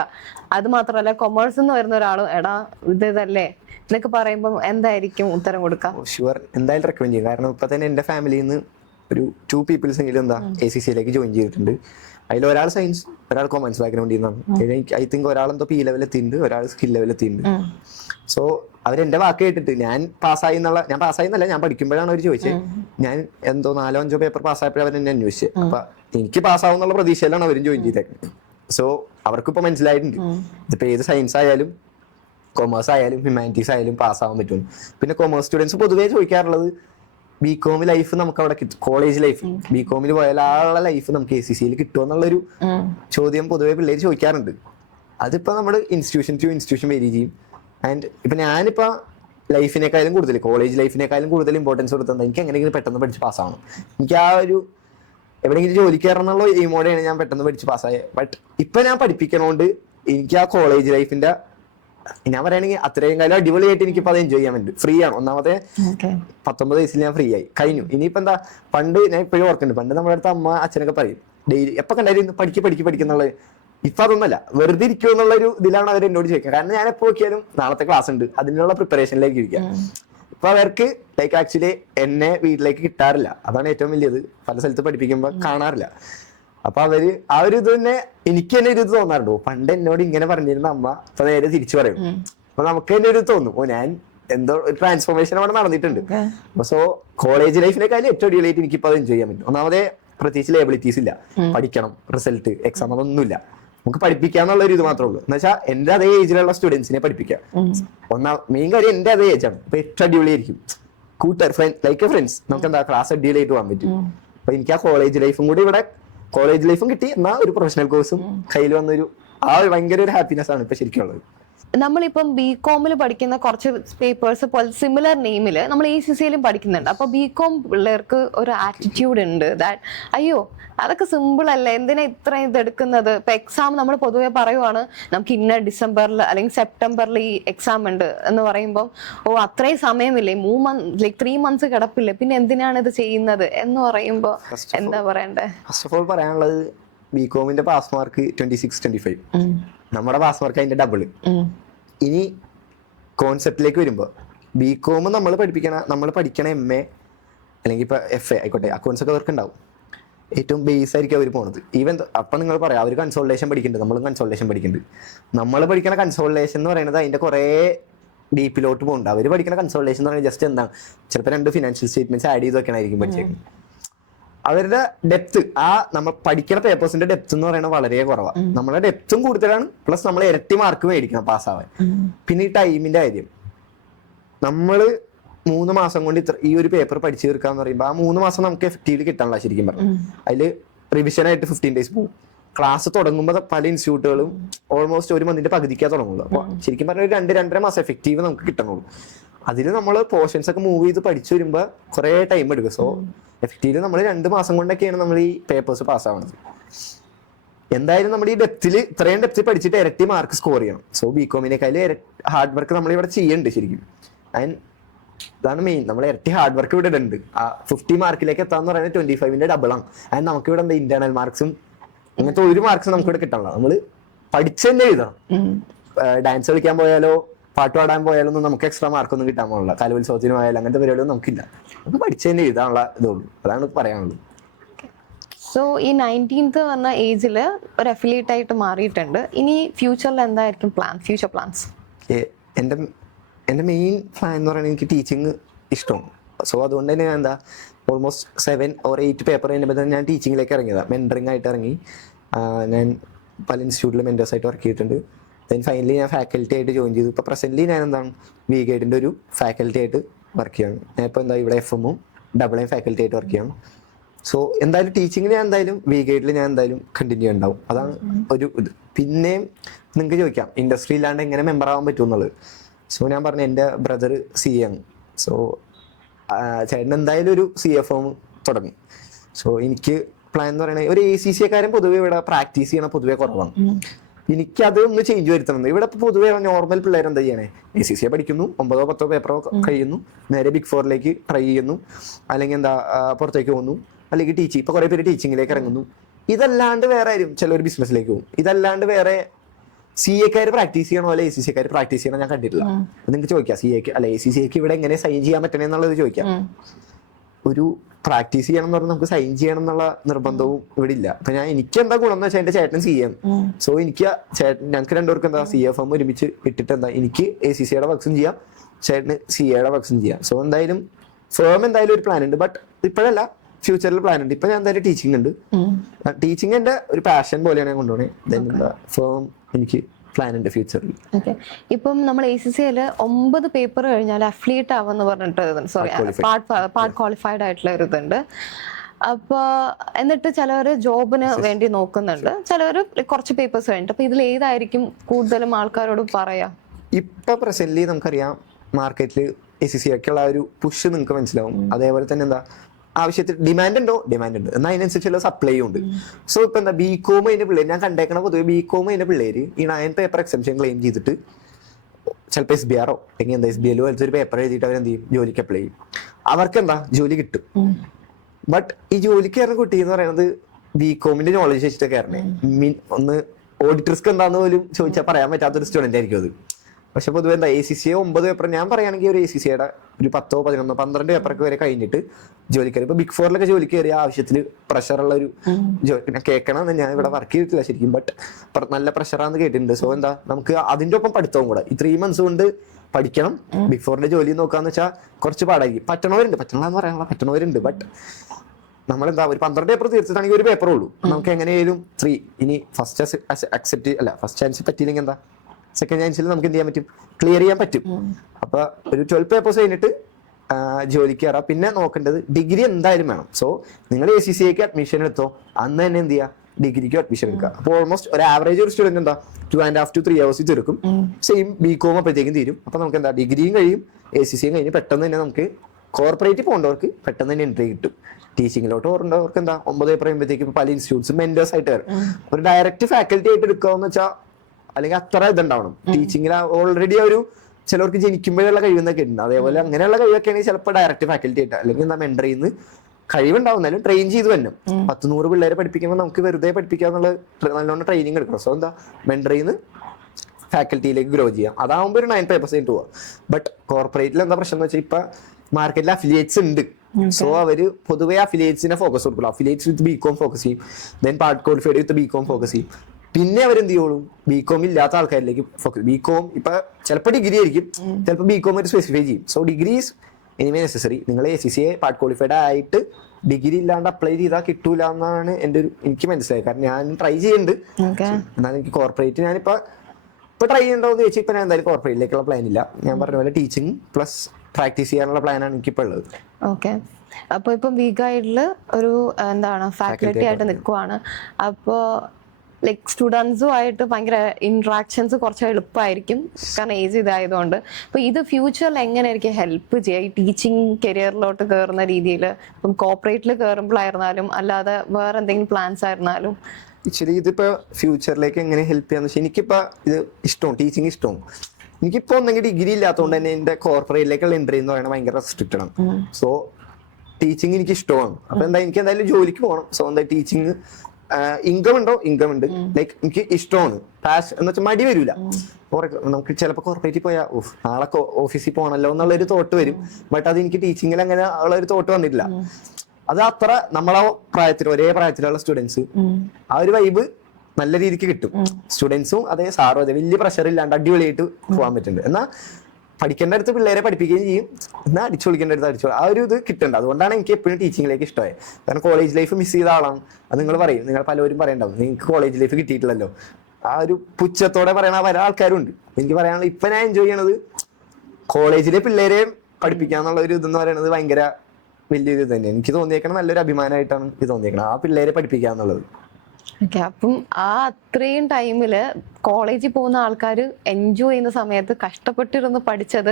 അത് മാത്രമല്ല കൊമേഴ്സ് എന്ന് വരുന്ന ഒരാളും എടാ ഇതല്ലേ എന്നൊക്കെ പറയുമ്പോൾ എന്തായിരിക്കും ഉത്തരം കൊടുക്കുക? ഷുവർ, എന്തായാലും റെക്കമെൻഡ് ചെയ്യും. കാരണം ഇപ്പൊ തന്നെ എന്റെ ഫാമിലിയിൽ നിന്ന് ഒരു 2 പീപ്പിൾസ് എങ്കിലും എന്താ ACC-ലേക്ക് ജോയിൻ ചെയ്തിട്ടുണ്ട്. അതിൽ ഒരാൾ സയൻസ്, ഒരാൾ കൊമേഴ്സ് ബാക്ക്ഗ്രൗണ്ടിൽ നിന്നാണ്. ഐ തിങ്ക് ഒരാളെന്തോ P ലെവൽ എത്തിയിട്ടുണ്ട്, ഒരാൾ സ്കിൽ ലെവൽ എത്തിയിട്ടുണ്ട്. സോ അവരെന്റെ വാക്ക് കേട്ടിട്ട് ഞാൻ പാസ്സായി എന്നല്ല, ഞാൻ പഠിക്കുമ്പോഴാണ് അവർ ചോദിച്ചത്. ഞാൻ എന്തോ 4-5 പേപ്പർ പാസ്സായപ്പോഴും അവർ എന്നെ അന്വേഷിച്ചത്. അപ്പൊ എനിക്ക് പാസ്സാവും എന്നുള്ള പ്രതീക്ഷയിലാണ് അവരും ജോയിൻ ചെയ്തേക്കുന്നത്. സോ അവർക്കിപ്പോ മനസ്സിലായിട്ടുണ്ട് ഇതിപ്പോ ഏത് സയൻസ് ആയാലും കൊമേഴ്സ് ആയാലും ഹ്യൂമാനിറ്റീസ് ആയാലും പാസ്സാവാൻ പറ്റും. പിന്നെ കൊമേഴ്സ് സ്റ്റുഡൻസ് പൊതുവേ ചോദിക്കാറുള്ളത് BCom ലൈഫ് നമുക്ക് അവിടെ കിട്ടും, കോളേജ് ലൈഫ് BCom പോയാൽ ആ ലൈഫ് നമുക്ക് ACC-യിൽ കിട്ടുമോ എന്നുള്ളൊരു ചോദ്യം പൊതുവെ പിള്ളേർ ചോദിക്കാറുണ്ട്. അതിപ്പോ നമ്മുടെ ഇൻസ്റ്റിറ്റ്യൂഷൻ ടു ഇൻസ്റ്റിറ്റ്യൂഷൻ വേരി ചെയ്യും. ആൻഡ് ഇപ്പൊ ഞാനിപ്പോ ലൈഫിനേക്കാളും കൂടുതൽ, കോളേജ് ലൈഫിനേക്കാളും കൂടുതൽ ഇമ്പോർട്ടൻസ് കൊടുത്തത് എനിക്ക് എങ്ങനെയെങ്കിലും പെട്ടെന്ന് പഠിച്ച് പാസ്സാവണം. എനിക്ക് ആ ഒരു എവിടെയെങ്കിലും ജോലി കയറണമെന്നുള്ള എയിമോടെയാണ് ഞാൻ പെട്ടെന്ന് പഠിച്ച് പാസ്സായത്. ബട്ട് ഇപ്പൊ ഞാൻ പഠിപ്പിക്കണോണ്ട് എനിക്ക് ആ കോളേജ് ലൈഫിന്റെ ഞാൻ പറയുകയാണെങ്കിൽ അത്രയും കാലം അടിപൊളിയായിട്ട് എനിക്കിപ്പോ അത് എൻജോയ് ചെയ്യാൻ പറ്റും. ഫ്രീ ആണ്. ഒന്നാമത്തെ 19 വയസ്സിൽ ഞാൻ ഫ്രീ ആയി കഴിഞ്ഞു. ഇനിയിപ്പോ എന്താ, പണ്ട് ഞാൻ ഇപ്പോഴും ഓർക്കുന്നുണ്ട്, പണ്ട് നമ്മുടെ അടുത്ത് അമ്മ അച്ഛനൊക്കെ പറയും ഡെയിലി എപ്പൊ കണ്ടാലും പഠിക്കുന്നുള്ള. ഇപ്പൊ അതൊന്നല്ല, വെറുതെ ഇരിക്കും എന്നുള്ള ഒരു ഇതിലാണ് അവർ എന്നോട് ചോദിക്കുക. കാരണം ഞാൻ എപ്പോ നോക്കിയാലും നാളത്തെ ക്ലാസ് ഉണ്ട്, അതിനുള്ള പ്രിപ്പറേഷനിലേക്ക് ഇരിക്കുക. ഇപ്പൊ അവർക്ക് ലൈക്ക് ആക്ച്വലി എന്നെ വീട്ടിലേക്ക് കിട്ടാറില്ല. അതാണ് ഏറ്റവും വലിയത്. പല സ്ഥലത്ത് പഠിപ്പിക്കുമ്പോ കാണാറില്ല. അപ്പൊ അവര് ആ ഒരു ഇത് തന്നെ എനിക്ക് തന്നെ ഒരു ഇത് തോന്നാറുണ്ടോ, പണ്ട് എന്നോട് ഇങ്ങനെ പറഞ്ഞിരുന്ന അമ്മ ഇപ്പൊ നേരെ തിരിച്ചു പറയും. അപ്പൊ നമുക്ക് തന്നെ ഒരു തോന്നും, ഞാൻ എന്തോ ഒരു ട്രാൻസ്ഫോർമേഷൻ അവിടെ നടന്നിട്ടുണ്ട്. സോ കോളേജ് ലൈഫിനെക്കാളും ഏറ്റവും അടിപൊളിയായിട്ട് എനിക്കിപ്പോ അത് എൻജോയ് ചെയ്യാൻ പറ്റും. ഒന്നാമതേ പ്രത്യേകിച്ച് ലേബിലിറ്റീസ് ഇല്ല, പഠിക്കണം, റിസൾട്ട്, എക്സാം, അതൊന്നുമില്ല. നമുക്ക് പഠിപ്പിക്കാന്നുള്ള ഒരു ഇത് മാത്രമേ ഉള്ളൂ. എന്ന് വെച്ചാൽ എന്റെ അതേ ഏജിലുള്ള സ്റ്റുഡൻസിനെ പഠിപ്പിക്കാം. മെയിൻ കാര്യം എന്റെ അതേ ഏജാണ്. അപ്പൊ ഏറ്റവും അടിപൊളിയായിരിക്കും. ലൈക്ക് എ ഫ്രണ്ട്സ്, നമുക്ക് എന്താ ക്ലാസ് അടിപൊളിയായിട്ട് പോകാൻ പറ്റും. അപ്പൊ എനിക്ക് ആ കോളേജ് ലൈഫും കൂടി ഇവിടെ, കോളേജ് ലൈഫും കിട്ടി, എന്നാൽ ഒരു പ്രൊഫഷണൽ കോഴ്സും കയ്യിൽ വന്നൊരു ആ ഭയങ്കര ഒരു ഹാപ്പിനെസ് ആണ് ഇപ്പൊ ശരിക്കും ഉള്ളത്. നമ്മളിപ്പം BCom പഠിക്കുന്ന കുറച്ച് പേപ്പേഴ്സ് പോലെ സിമിലർ നെയിമില് നമ്മൾ ACC-യിലും പഠിക്കുന്നുണ്ട്. അപ്പൊ BCom പിള്ളേർക്ക് ഒരു ആറ്റിറ്റ്യൂഡ് ഉണ്ട് ദാറ്റ് അയ്യോ അതൊക്കെ സിമ്പിൾ അല്ലേ, എന്തിനാ ഇത്രയും ഇതെടുക്കുന്നത്. ഇപ്പൊ എക്സാം നമ്മൾ പൊതുവെ പറയുവാണ് നമുക്ക് ഇന്ന ഡിസംബറിൽ അല്ലെങ്കിൽ സെപ്റ്റംബറിൽ ഈ എക്സാം ഉണ്ട് എന്ന് പറയുമ്പോൾ അത്രയും സമയമില്ലേ, 3 months കിടപ്പില്ലേ, പിന്നെ എന്തിനാണ് ഇത് ചെയ്യുന്നത് എന്ന് പറയുമ്പോ എന്താ പറയണ്ടേ? ഫസ്റ്റ് ഓഫ് ഓൾ പറയാനുള്ളത് BCom-ന്റെ പാസ് മാർക്ക് 26-25, നമ്മുടെ പാസ് മാർക്ക് അതിന്റെ ഡബിൾ. ഇനി കോൺസെപ്റ്റിലേക്ക് വരുമ്പോ BCom നമ്മൾ പഠിക്കണ MA അല്ലെങ്കിൽ ഇപ്പൊ FA ആയിക്കോട്ടെ, അക്കൗണ്ട്സ് ഒക്കെ അവർക്ക് ഉണ്ടാവും. ഏറ്റവും ബേസ് ആയിരിക്കും അവർ പോണത്. ഈവൻ അപ്പൊ നിങ്ങൾ പറയാം അവർ കൺസോൾട്ടേഷൻ പഠിക്കുന്നുണ്ട്, നമ്മളും കൺസോൾട്ടേഷൻ പഠിക്കുന്നുണ്ട്. നമ്മൾ പഠിക്കുന്ന കൺസോൾട്ടേഷൻ എന്ന് പറയുന്നത് അതിന്റെ കുറെ ഡീപ്പിലോട്ട് പോകുന്നുണ്ട്. അവർ പഠിക്കുന്ന കൺസോൾട്ടേഷൻ എന്ന് പറയുന്നത് ജസ്റ്റ് എന്താണ്, ചിലപ്പോൾ 2 ഫിനാൻഷ്യൽ സ്റ്റേറ്റ്മെന്റ്സ് ആഡ് ചെയ്ത് വെക്കണായിരിക്കും പഠിച്ചേക്കുന്നത്. അവരുടെ ഡെപ്ത്, ആ നമ്മൾ പഠിക്കുന്ന പേപ്പേഴ്സിന്റെ ഡെപ്ത് എന്ന് പറയുന്നത് വളരെ കുറവാണ്. നമ്മുടെ ഡെപ്തും കൂടുതലാണ്, പ്ലസ് നമ്മൾ ഇരട്ടി മാർക്ക് മേടിക്കണം പാസ്സാവാൻ. പിന്നെ ഈ ടൈമിന്റെ കാര്യം, നമ്മള് 3 മാസം കൊണ്ട് ഈ ഒരു പേപ്പർ പഠിച്ചു തീർക്കാന്ന് പറയുമ്പോൾ ആ 3 മാസം നമുക്ക് എഫക്റ്റീവ്ലി കിട്ടാനുള്ള ശരിക്കും പറഞ്ഞു. അതില് റിവിഷൻ ആയിട്ട് 15 days പോകും, ക്ലാസ് തുടങ്ങുമ്പോൾ പല ഇൻസ്റ്റിറ്റ്യൂട്ടുകളും ഓൾമോസ്റ്റ് ഒരു മന്തിന്റെ പകുതിക്കാ തുടങ്ങുള്ളൂ. അപ്പോൾ ശരിക്കും പറഞ്ഞാൽ ഒരു 2-2.5 മാസം എഫക്റ്റീവ് നമുക്ക് കിട്ടണുള്ളൂ. അതിൽ നമ്മൾ പോർഷൻസ് ഒക്കെ മൂവ് ചെയ്ത് പഠിച്ചു വരുമ്പോൾ കുറേ ടൈം എടുക്കും. സോ എഫക്റ്റീവ് നമ്മൾ 2 മാസം കൊണ്ടൊക്കെയാണ് നമ്മൾ ഈ പേപ്പേഴ്സ് പാസ്സാവുന്നത്. എന്തായാലും നമ്മൾ ഈ ഇത്രയും ഡെപ്തിൽ പഠിച്ചിട്ട് ഇരട്ടി മാർക്ക് സ്കോർ ചെയ്യണം. സോ ബികോമിനേക്കാളും ഹാർഡ് വർക്ക് നമ്മൾ ഇവിടെ ചെയ്യുന്നുണ്ട് ശരിക്കും. ആൻഡ് ഇതാണ് മെയിൻ, നമ്മൾ ഇരട്ടി ഹാർഡ് വർക്ക് ഇവിടെ ഉണ്ട്. ആ 50 മാർക്കിലേക്ക് എത്താന്ന് പറയുന്നത് 25ന്റെ ഡബിളാണ്. ആൻഡ് നമുക്ക് ഇവിടെ എന്താ ഇന്റേണൽ മാർക്സും അങ്ങനത്തെ ഒരു മാർക്സും നമുക്ക് ഇവിടെ കിട്ടണല്ലോ. നമ്മൾ പഠിച്ചതന്നെ എഴുതണം. ഡാൻസ് കളിക്കാൻ പോയാലോ പാട്ട് പാടാൻ പോയാലോ ഒന്നും നമുക്ക് എക്സ്ട്രാ മാർക്കൊന്നും കിട്ടാൻ പോകില്ല. കലോത്സവത്തിന് പോയാലും അങ്ങനത്തെ പരിപാടിയൊന്നും നമുക്കില്ല. നമുക്ക് പഠിച്ചതന്നെ എഴുതാനുള്ള ഇതുള്ളൂ. അതാണ് പറയാനുള്ളത്. സോ ഈ 19th പറഞ്ഞ ഏജിൽ ഒരു അഫിലിയേറ്റ് ആയിട്ട് മാറിയിട്ടുണ്ട്. ഇനി ഫ്യൂച്ചറിൽ എന്തായിരിക്കും ഫ്യൂച്ചർ പ്ലാൻസ്? എൻ്റെ മെയിൻ പ്ലാൻ എന്ന് പറയുന്നത് എനിക്ക് ടീച്ചിങ് ഇഷ്ടമാണ്. സോ അതുകൊണ്ട് തന്നെ ഞാൻ ഓൾമോസ്റ്റ് 7 or 8 പേപ്പർ കഴിഞ്ഞപ്പോൾ തന്നെ ഞാൻ ടീച്ചിങ്ങിലേക്ക് ഇറങ്ങിയതാണ്. മെൻറ്ററിങ് ആയിട്ട് ഇറങ്ങി. ഞാൻ പല ഇൻസ്റ്റിറ്റ്യൂട്ടിൽ മെൻറ്റേഴ്സായിട്ട് വർക്ക് ചെയ്തിട്ടുണ്ട്. ദെൻ ഫൈനലി ഞാൻ ഫാക്കൽറ്റി ആയിട്ട് ജോയിൻ ചെയ്തു. ഇപ്പോൾ പ്രസൻ്റ്ലി ഞാൻ വി ഗൈഡിൻ്റെ ഒരു ഫാക്കൽറ്റി ആയിട്ട് വർക്ക് ചെയ്യാണ്. ഞാൻ ഇപ്പോൾ ഇവിടെ FM-ഉം AA ഫാക്കൽറ്റി ആയിട്ട് വർക്ക് ചെയ്യണം. സോ എന്തായാലും ടീച്ചിങ്ങിൽ ഞാൻ എന്തായാലും വി ഗൈഡിൽ ഞാൻ എന്തായാലും കണ്ടിന്യൂ ഉണ്ടാവും. അതാണ് ഒരു ഇത്. പിന്നെയും നിങ്ങൾക്ക് ചോദിക്കാം ഇൻഡസ്ട്രി ഇല്ലാണ്ട് എങ്ങനെ മെമ്പർ ആവാൻ പറ്റും എന്നുള്ളത്. സോ ഞാൻ പറഞ്ഞു എൻ്റെ ബ്രദർ CA ആണ്. സോ ചേട്ടൻ എന്തായാലും ഒരു CFO തുടങ്ങി. സോ എനിക്ക് പ്ലാൻ എന്ന് പറയുന്നത് ഒരു ACCക്കാരൻ പൊതുവെ ഇവിടെ പ്രാക്ടീസ് ചെയ്യണ പൊതുവെ കുറവാണ്. എനിക്കത് ഒന്ന് ചേഞ്ച് വരുത്തണം. ഇവിടെ പൊതുവെ നോർമൽ പിള്ളേർ എന്താ ചെയ്യണേ, ACCA പഠിക്കുന്നു, 9-10 പേപ്പറോ കഴിയുന്നു, നേരെ Big 4ലേക്ക് ട്രൈ ചെയ്യുന്നു, അല്ലെങ്കിൽ പുറത്തേക്ക് പോകുന്നു, അല്ലെങ്കിൽ ഇപ്പൊ കുറെ പേര് ടീച്ചിങ്ങിലേക്ക് ഇറങ്ങുന്നു. ഇതല്ലാണ്ട് വേറെ ആരും ചിലർ ബിസിനസ്സിലേക്ക് പോകും. ഇതല്ലാണ്ട് വേറെ CAക്കാർ പ്രാക്ടീസ് ചെയ്യണോ അല്ലെ ACCക്കാർ പ്രാക്ടീസ് ചെയ്യണോ ഞാൻ കണ്ടിട്ടില്ല. നിങ്ങൾക്ക് ചോദിക്കാം CAക്ക് അല്ലെ ACCക്ക് ഇവിടെ എങ്ങനെ സൈൻ ചെയ്യാൻ പറ്റണേ എന്നുള്ളത് ചോദിക്കാം. ഒരു പ്രാക്ടീസ് ചെയ്യണം എന്ന് പറഞ്ഞാൽ നമുക്ക് സൈൻ ചെയ്യണം എന്നുള്ള നിർബന്ധവും ഇവിടെ ഇല്ല. അപ്പൊ എനിക്ക് എന്താ ഗുണം എന്ന് വെച്ചാൽ എന്റെ ചേട്ടൻ CA. സോ ഞങ്ങൾക്ക് രണ്ടുപേർക്കും എന്താ CFM ഒരുമിച്ച് ഇട്ടിട്ട് എനിക്ക് ACCയുടെ വർക്ക്സും ചെയ്യാം, ചേട്ടന് CAയുടെ വർക്ക്സും ചെയ്യാം. സോ എന്തായാലും ഫേം എന്തായാലും ഒരു പ്ലാൻ ഉണ്ട്. ബട്ട് ഇപ്പോഴല്ല, ഫ്യൂച്ചറിൽ പ്ലാൻ ഉണ്ട്. ഇപ്പൊ ഞാൻ എന്തായാലും ടീച്ചിങ് ഉണ്ട്. ടീച്ചിങ് എന്റെ ഒരു പാഷൻ പോലെയാണ് ഞാൻ കൊണ്ടുപോകണേ. ഫേം എനിക്ക് പ്ലാൻ ഉണ്ട് ഫ്യൂച്ചറിൽ. ഇപ്പം നമ്മൾ ACCയിൽ 9 പേപ്പർ കഴിഞ്ഞാൽ അഫിലിയേറ്റ് ആവെന്ന് പറഞ്ഞിട്ട് പാർട്ട് ക്വാളിഫൈഡ് ആയിട്ടുള്ള ഒരു ഇതുണ്ട്. അപ്പൊ എന്നിട്ട് ചിലവർ ജോബിന് വേണ്ടി നോക്കുന്നുണ്ട്, ചിലവർ കുറച്ച് പേപ്പേഴ്സ് കഴിഞ്ഞിട്ട്. അപ്പൊ ഇതിൽ ഏതായിരിക്കും കൂടുതലും ആൾക്കാരോട് പറയാ? ഇപ്പൊ പ്രസന്റ്ലി നമുക്കറിയാം മാർക്കറ്റിൽ ACCക്കുള്ള ഒരു പുഷ് നിങ്ങൾക്ക് മനസ്സിലാവും. അതേപോലെ തന്നെ ആവശ്യത്തിൽ ഡിമാൻഡ് ഉണ്ട്, എന്നാൽ അതിനനുസരിച്ചുള്ള സപ്ലൈയും ഉണ്ട്. സോ ഇപ്പൊ BCom അതിന്റെ പിള്ളേര് ഞാൻ കണ്ടേക്കണ പൊതുവെ BCom അതിന്റെ പിള്ളേര് ഈ 9 പേപ്പർ എക്സംഷൻ ക്ലെയിം ചെയ്തിട്ട് ചിലപ്പോൾ SBR അല്ലെങ്കിൽ SBL ഒരു പേപ്പർ എഴുതിയിട്ട് അവരെന്ത് ചെയ്യും, ജോലിക്ക് അപ്ലൈ ചെയ്യും. അവർക്ക് ജോലി കിട്ടും. ബട്ട് ഈ ജോലിക്ക് കയറുന്ന കുട്ടി എന്ന് പറയുന്നത് BComന്റെ നോളജ് വെച്ചിട്ട് കയറണേ. ഒന്ന് ഓഡിറ്റ് റിസ്ക് എന്താന്ന് പോലും ചോദിച്ചാൽ പറയാൻ പറ്റാത്തൊരു സ്റ്റുഡന്റ് ആയിരിക്കും അത്. പക്ഷെ പൊതുവെ ACCA 9 പേപ്പർ ഞാൻ പറയുകയാണെങ്കിൽ ഒരു ACCയുടെ ഒരു 10, 11, 12 പേപ്പറൊക്കെ വരെ കഴിഞ്ഞിട്ട് ജോലി കയറി. ഇപ്പൊ Big 4ലൊക്കെ ജോലി കയറിയ ആവശ്യത്തിന് പ്രഷറുള്ള ഒരു കേൾക്കണം. ഞാൻ ഇവിടെ വർക്ക് ചെയ്തിട്ടില്ല ശരിക്കും, ബട്ട് നല്ല പ്രഷറാന്ന് കേട്ടിട്ടുണ്ട്. സോ നമുക്ക് അതിന്റെ ഒപ്പം പഠിത്തവും കൂടെ ഈ 3 months കൊണ്ട് പഠിക്കണം. Big 4ന്റെ ജോലി നോക്കാന്ന് വെച്ചാൽ കുറച്ച് പാടായിരിക്കും. പറ്റണവരുണ്ട്. ബട്ട് നമ്മളെന്താ ഒരു 12 പേപ്പർ തീർച്ചിട്ടാണെങ്കിൽ ഒരു പേപ്പറേ ഉള്ളൂ. നമുക്ക് എങ്ങനെയായാലും 3 ഇനി ഫസ്റ്റ് ചാൻസ് പറ്റിയില്ലെങ്കിൽ സെക്കൻഡ് ചാൻസിൽ നമുക്ക് എന്ത് ചെയ്യാൻ പറ്റും, ക്ലിയർ ചെയ്യാൻ പറ്റും. അപ്പൊ ഒരു 12 പേപ്പേഴ്സ് കഴിഞ്ഞിട്ട് ജോലിക്ക് കയറാം. പിന്നെ നോക്കേണ്ടത് ഡിഗ്രി എന്തായാലും വേണം. സോ നിങ്ങൾ ACCക്ക് അഡ്മിഷൻ എടുത്തോ, അന്ന് തന്നെ എന്ത് ചെയ്യുക, ഡിഗ്രിക്ക് അഡ്മിഷൻ എടുക്കുക. അപ്പോൾ ഓൾമോസ്റ്റ് ഒരു ആവറേജ് ഒരു സ്റ്റുഡന്റ് 2.5 to 3 hours തീർക്കും. സെയിം BCom അപ്പോഴത്തേക്കും തീരും. അപ്പൊ നമുക്ക് ഡിഗ്രിയും കഴിയും, ACCയും കഴിഞ്ഞ് പെട്ടെന്ന് തന്നെ നമുക്ക് കോർപ്പറേറ്റ് പോകേണ്ടവർക്ക് പെട്ടെന്ന് തന്നെ എൻട്രി കിട്ടും. ടീച്ചിങ്ങിലോട്ട് പോകേണ്ടവർക്ക് 9 പേപ്പർ കഴിയുമ്പോഴത്തേക്കും പല ഇൻസ്റ്റിറ്റ്യൂട്ട്സ് മെന്റേഴ്സ് ആയിട്ട് വരും. ഒരു ഡയറക്റ്റ് ഫാക്കൽറ്റി ആയിട്ട് എടുക്കാന്ന് വെച്ചാൽ അല്ലെങ്കിൽ അത്ര ഇതുണ്ടാവണം. ടീച്ചിങ്ങിൽ ഓൾറെഡി ഒരു ചിലവർക്ക് ജനിക്കുമ്പോഴുള്ള കഴിവെന്നൊക്കെ ഉണ്ട്. അതേപോലെ അങ്ങനെയുള്ള കഴിവൊക്കെ ആണെങ്കിൽ ചിലപ്പോൾ ഡയറക്റ്റ് ഫാക്കൽറ്റി ആയിട്ട് അല്ലെങ്കിൽ മെന്ററിൽ നിന്ന് കഴിവുണ്ടാവുന്നാലും ട്രെയിൻ ചെയ്ത് വരണം. 100 പിള്ളേരെ പഠിപ്പിക്കുമ്പോൾ നമുക്ക് വെറുതെ പഠിപ്പിക്കാന്നുള്ള നല്ലോണം ട്രെയിനിങ് എടുക്കണം. സോ മെന്ററിൽ നിന്ന് ഫാക്കൽറ്റിയിലേക്ക് ഗ്രോ ചെയ്യാം. അതാവുമ്പോൾ ഒരു 9 പേപ്പേഴ്സ് ആയിട്ട് പോവാം. ബട്ട് കോർപ്പറേറ്റിൽ എന്താ പ്രശ്നം എന്ന് വെച്ചാൽ ഇപ്പൊ മാർക്കറ്റിൽ അഫിലിയേറ്റ്സ് ഉണ്ട്. സോ അവര് പൊതുവെ അഫിലിയേറ്റ്സിനെ ഫോക്കസ് കൊടുക്കുള്ളൂ. അഫിലിയേറ്റ്സ് വിത്ത് BCom ഫോക്കസ് ചെയ്യും, ദെൻ പാർട്ട് ക്വാളിഫൈഡ് വിത്ത് BCom ഫോക്കസ് ചെയ്യും. പിന്നെ അവരെന്ത് ചെയ്യുള്ളൂ, BCom ഇല്ലാത്ത ആൾക്കാരിലേക്ക് ഫോക്കസ്. BCom ഇപ്പൊ ചിലപ്പോൾ ഡിഗ്രി ആയിരിക്കും, ചിലപ്പോൾ BCom ഒരു സ്പെസിഫൈ ചെയ്യും. So degree is anyway necessary. നിങ്ങൾ ACCA പാർട്ട് ക്വാളിഫൈഡ് ആയിട്ട് ഡിഗ്രി ഇല്ലാണ്ട് അപ്ലൈ ചെയ്താൽ കിട്ടൂല എന്നാണ് എനിക്ക് മനസ്സിലായത്. കാരണം ഞാൻ ട്രൈ ചെയ്യുന്നുണ്ട്. എന്നാൽ എനിക്ക് കോർപ്പറേറ്റ് ഞാനിപ്പോ ട്രൈ ചെയ്യണ്ടോന്ന് ചോദിച്ചാൽ ഇപ്പൊ ഞാൻ എന്തായാലും കോർപ്പറേറ്റിലേക്കുള്ള പ്ലാൻ ഇല്ല. ഞാൻ പറഞ്ഞ പോലെ ടീച്ചിങ് പ്ലസ് പ്രാക്ടീസ് ചെയ്യാനുള്ള പ്ലാനാണ് എനിക്കിപ്പോൾ ഉള്ളത്. ഓക്കെ. അപ്പൊ ഇപ്പം വി ഗൈഡില് ഒരു ഫാക്കൽറ്റി ആയിട്ട് നിൽക്കുവാണ്. അപ്പോ ലൈക്ക് സ്റ്റുഡൻസുമായിട്ട് ഭയങ്കര ഇന്ററാക്ഷൻസ് കുറച്ച് എളുപ്പമായിരിക്കും, കാരണം ഏജ് ഇതായതുകൊണ്ട്. അപ്പൊ ഇത് ഫ്യൂച്ചറിൽ എങ്ങനെയായിരിക്കും ഹെൽപ്പ് ചെയ്യുക ഈ ടീച്ചിങ് കരിയറിലോട്ട് കയറുന്ന രീതിയിൽ? ഇപ്പം കോർപ്പറേറ്റിൽ കയറുമ്പോഴായിരുന്നാലും അല്ലാതെ വേറെ എന്തെങ്കിലും പ്ലാൻസ് ആയിരുന്നാലും. ആക്ച്വലി ഇതിപ്പോ ഫ്യൂച്ചറിലേക്ക് എങ്ങനെ ഹെൽപ്പ് ചെയ്യാന്ന് വെച്ചാൽ എനിക്കിപ്പോ ഇത് ഇഷ്ടവും, ടീച്ചിങ് ഇഷ്ടവും. എനിക്കിപ്പോ ഒന്നെങ്കിൽ ഡിഗ്രി ഇല്ലാത്തതുകൊണ്ട് തന്നെ എന്റെ കോർപ്പറേറ്റിലേക്കുള്ള എൻട്രി എന്ന് പറയുന്നത് ഭയങ്കര റെസ്ട്രിക്റ്റഡ് ആണ്. സോ ടീച്ചിങ് എനിക്ക് ഇഷ്ടമാണ്. അപ്പൊ എനിക്ക് എന്തായാലും ജോലിക്ക് പോകണം. സോ എന്താ ടീച്ചിങ് ഇൻകം ഉണ്ടോ? ഇൻകം ഉണ്ട്. ലൈക്ക് എനിക്ക് ഇഷ്ടമാണ്. പാഷൻ എന്ന് വെച്ചാൽ മടി വരില്ല. നമുക്ക് ചിലപ്പോൾ കോർപ്പറേറ്റിൽ പോയാൽ നാളെ ഓഫീസിൽ പോകണല്ലോ എന്നുള്ളൊരു തോട്ട് വരും. ബട്ട് അത് എനിക്ക് ടീച്ചിങ്ങിൽ അങ്ങനെ ഉള്ള ഒരു തോട്ട് വന്നിട്ടില്ല. അത് അത്ര നമ്മളെ പ്രായത്തിൽ, ഒരേ പ്രായത്തിലുള്ള സ്റ്റുഡൻസ് ആ ഒരു വൈബ് നല്ല രീതിക്ക് കിട്ടും. സ്റ്റുഡൻസും അതേ സാറും അതെ, വലിയ പ്രഷർ ഇല്ലാണ്ട് അടിപൊളിയായിട്ട് പോകാൻ പറ്റുന്നുണ്ട്. എന്നാൽ പഠിക്കേണ്ട അടുത്ത് പിള്ളേരെ പഠിപ്പിക്കുകയും ചെയ്യും, എന്നാൽ അടിച്ചു വിളിക്കേണ്ട അടുത്ത് അടിച്ചു. ആ ഒരു ഇത് കിട്ടുന്നുണ്ട്. അതുകൊണ്ടാണ് എനിക്ക് എപ്പോഴും ടീച്ചിങ്ങിലേക്ക് ഇഷ്ടമായത്. കാരണം കോളേജ് ലൈഫ് മിസ് ചെയ്ത ആളാണ്. അത് നിങ്ങൾ പറയും, നിങ്ങൾ പലരും പറയണ്ടാവും നിങ്ങൾക്ക് കോളേജ് ലൈഫ് കിട്ടിയിട്ടില്ലല്ലോ. ആ ഒരു പുച്ഛത്തോടെ പറയണ പല ആൾക്കാരും ഉണ്ട്. എനിക്ക് പറയാനുള്ള ഇപ്പൊ ഞാൻ എൻജോയ് ചെയ്യണത് കോളേജിലെ പിള്ളേരെ പഠിപ്പിക്കാന്നുള്ള ഒരു ഇതെന്ന് പറയുന്നത് ഭയങ്കര വലിയൊരു ഇത് തന്നെയാണ്. എനിക്ക് തോന്നിയേക്കണം നല്ലൊരു അഭിമാനമായിട്ടാണ് ഇത് തോന്നിയേക്കണം, ആ പിള്ളേരെ പഠിപ്പിക്കാന്നുള്ളത്. ഓക്കെ, അപ്പം ആ അത്രയും ടൈമില് കോളേജിൽ പോകുന്ന ആൾക്കാർ എൻജോയ് ചെയ്യുന്ന സമയത്ത് കഷ്ടപ്പെട്ടിരുന്ന് പഠിച്ചത്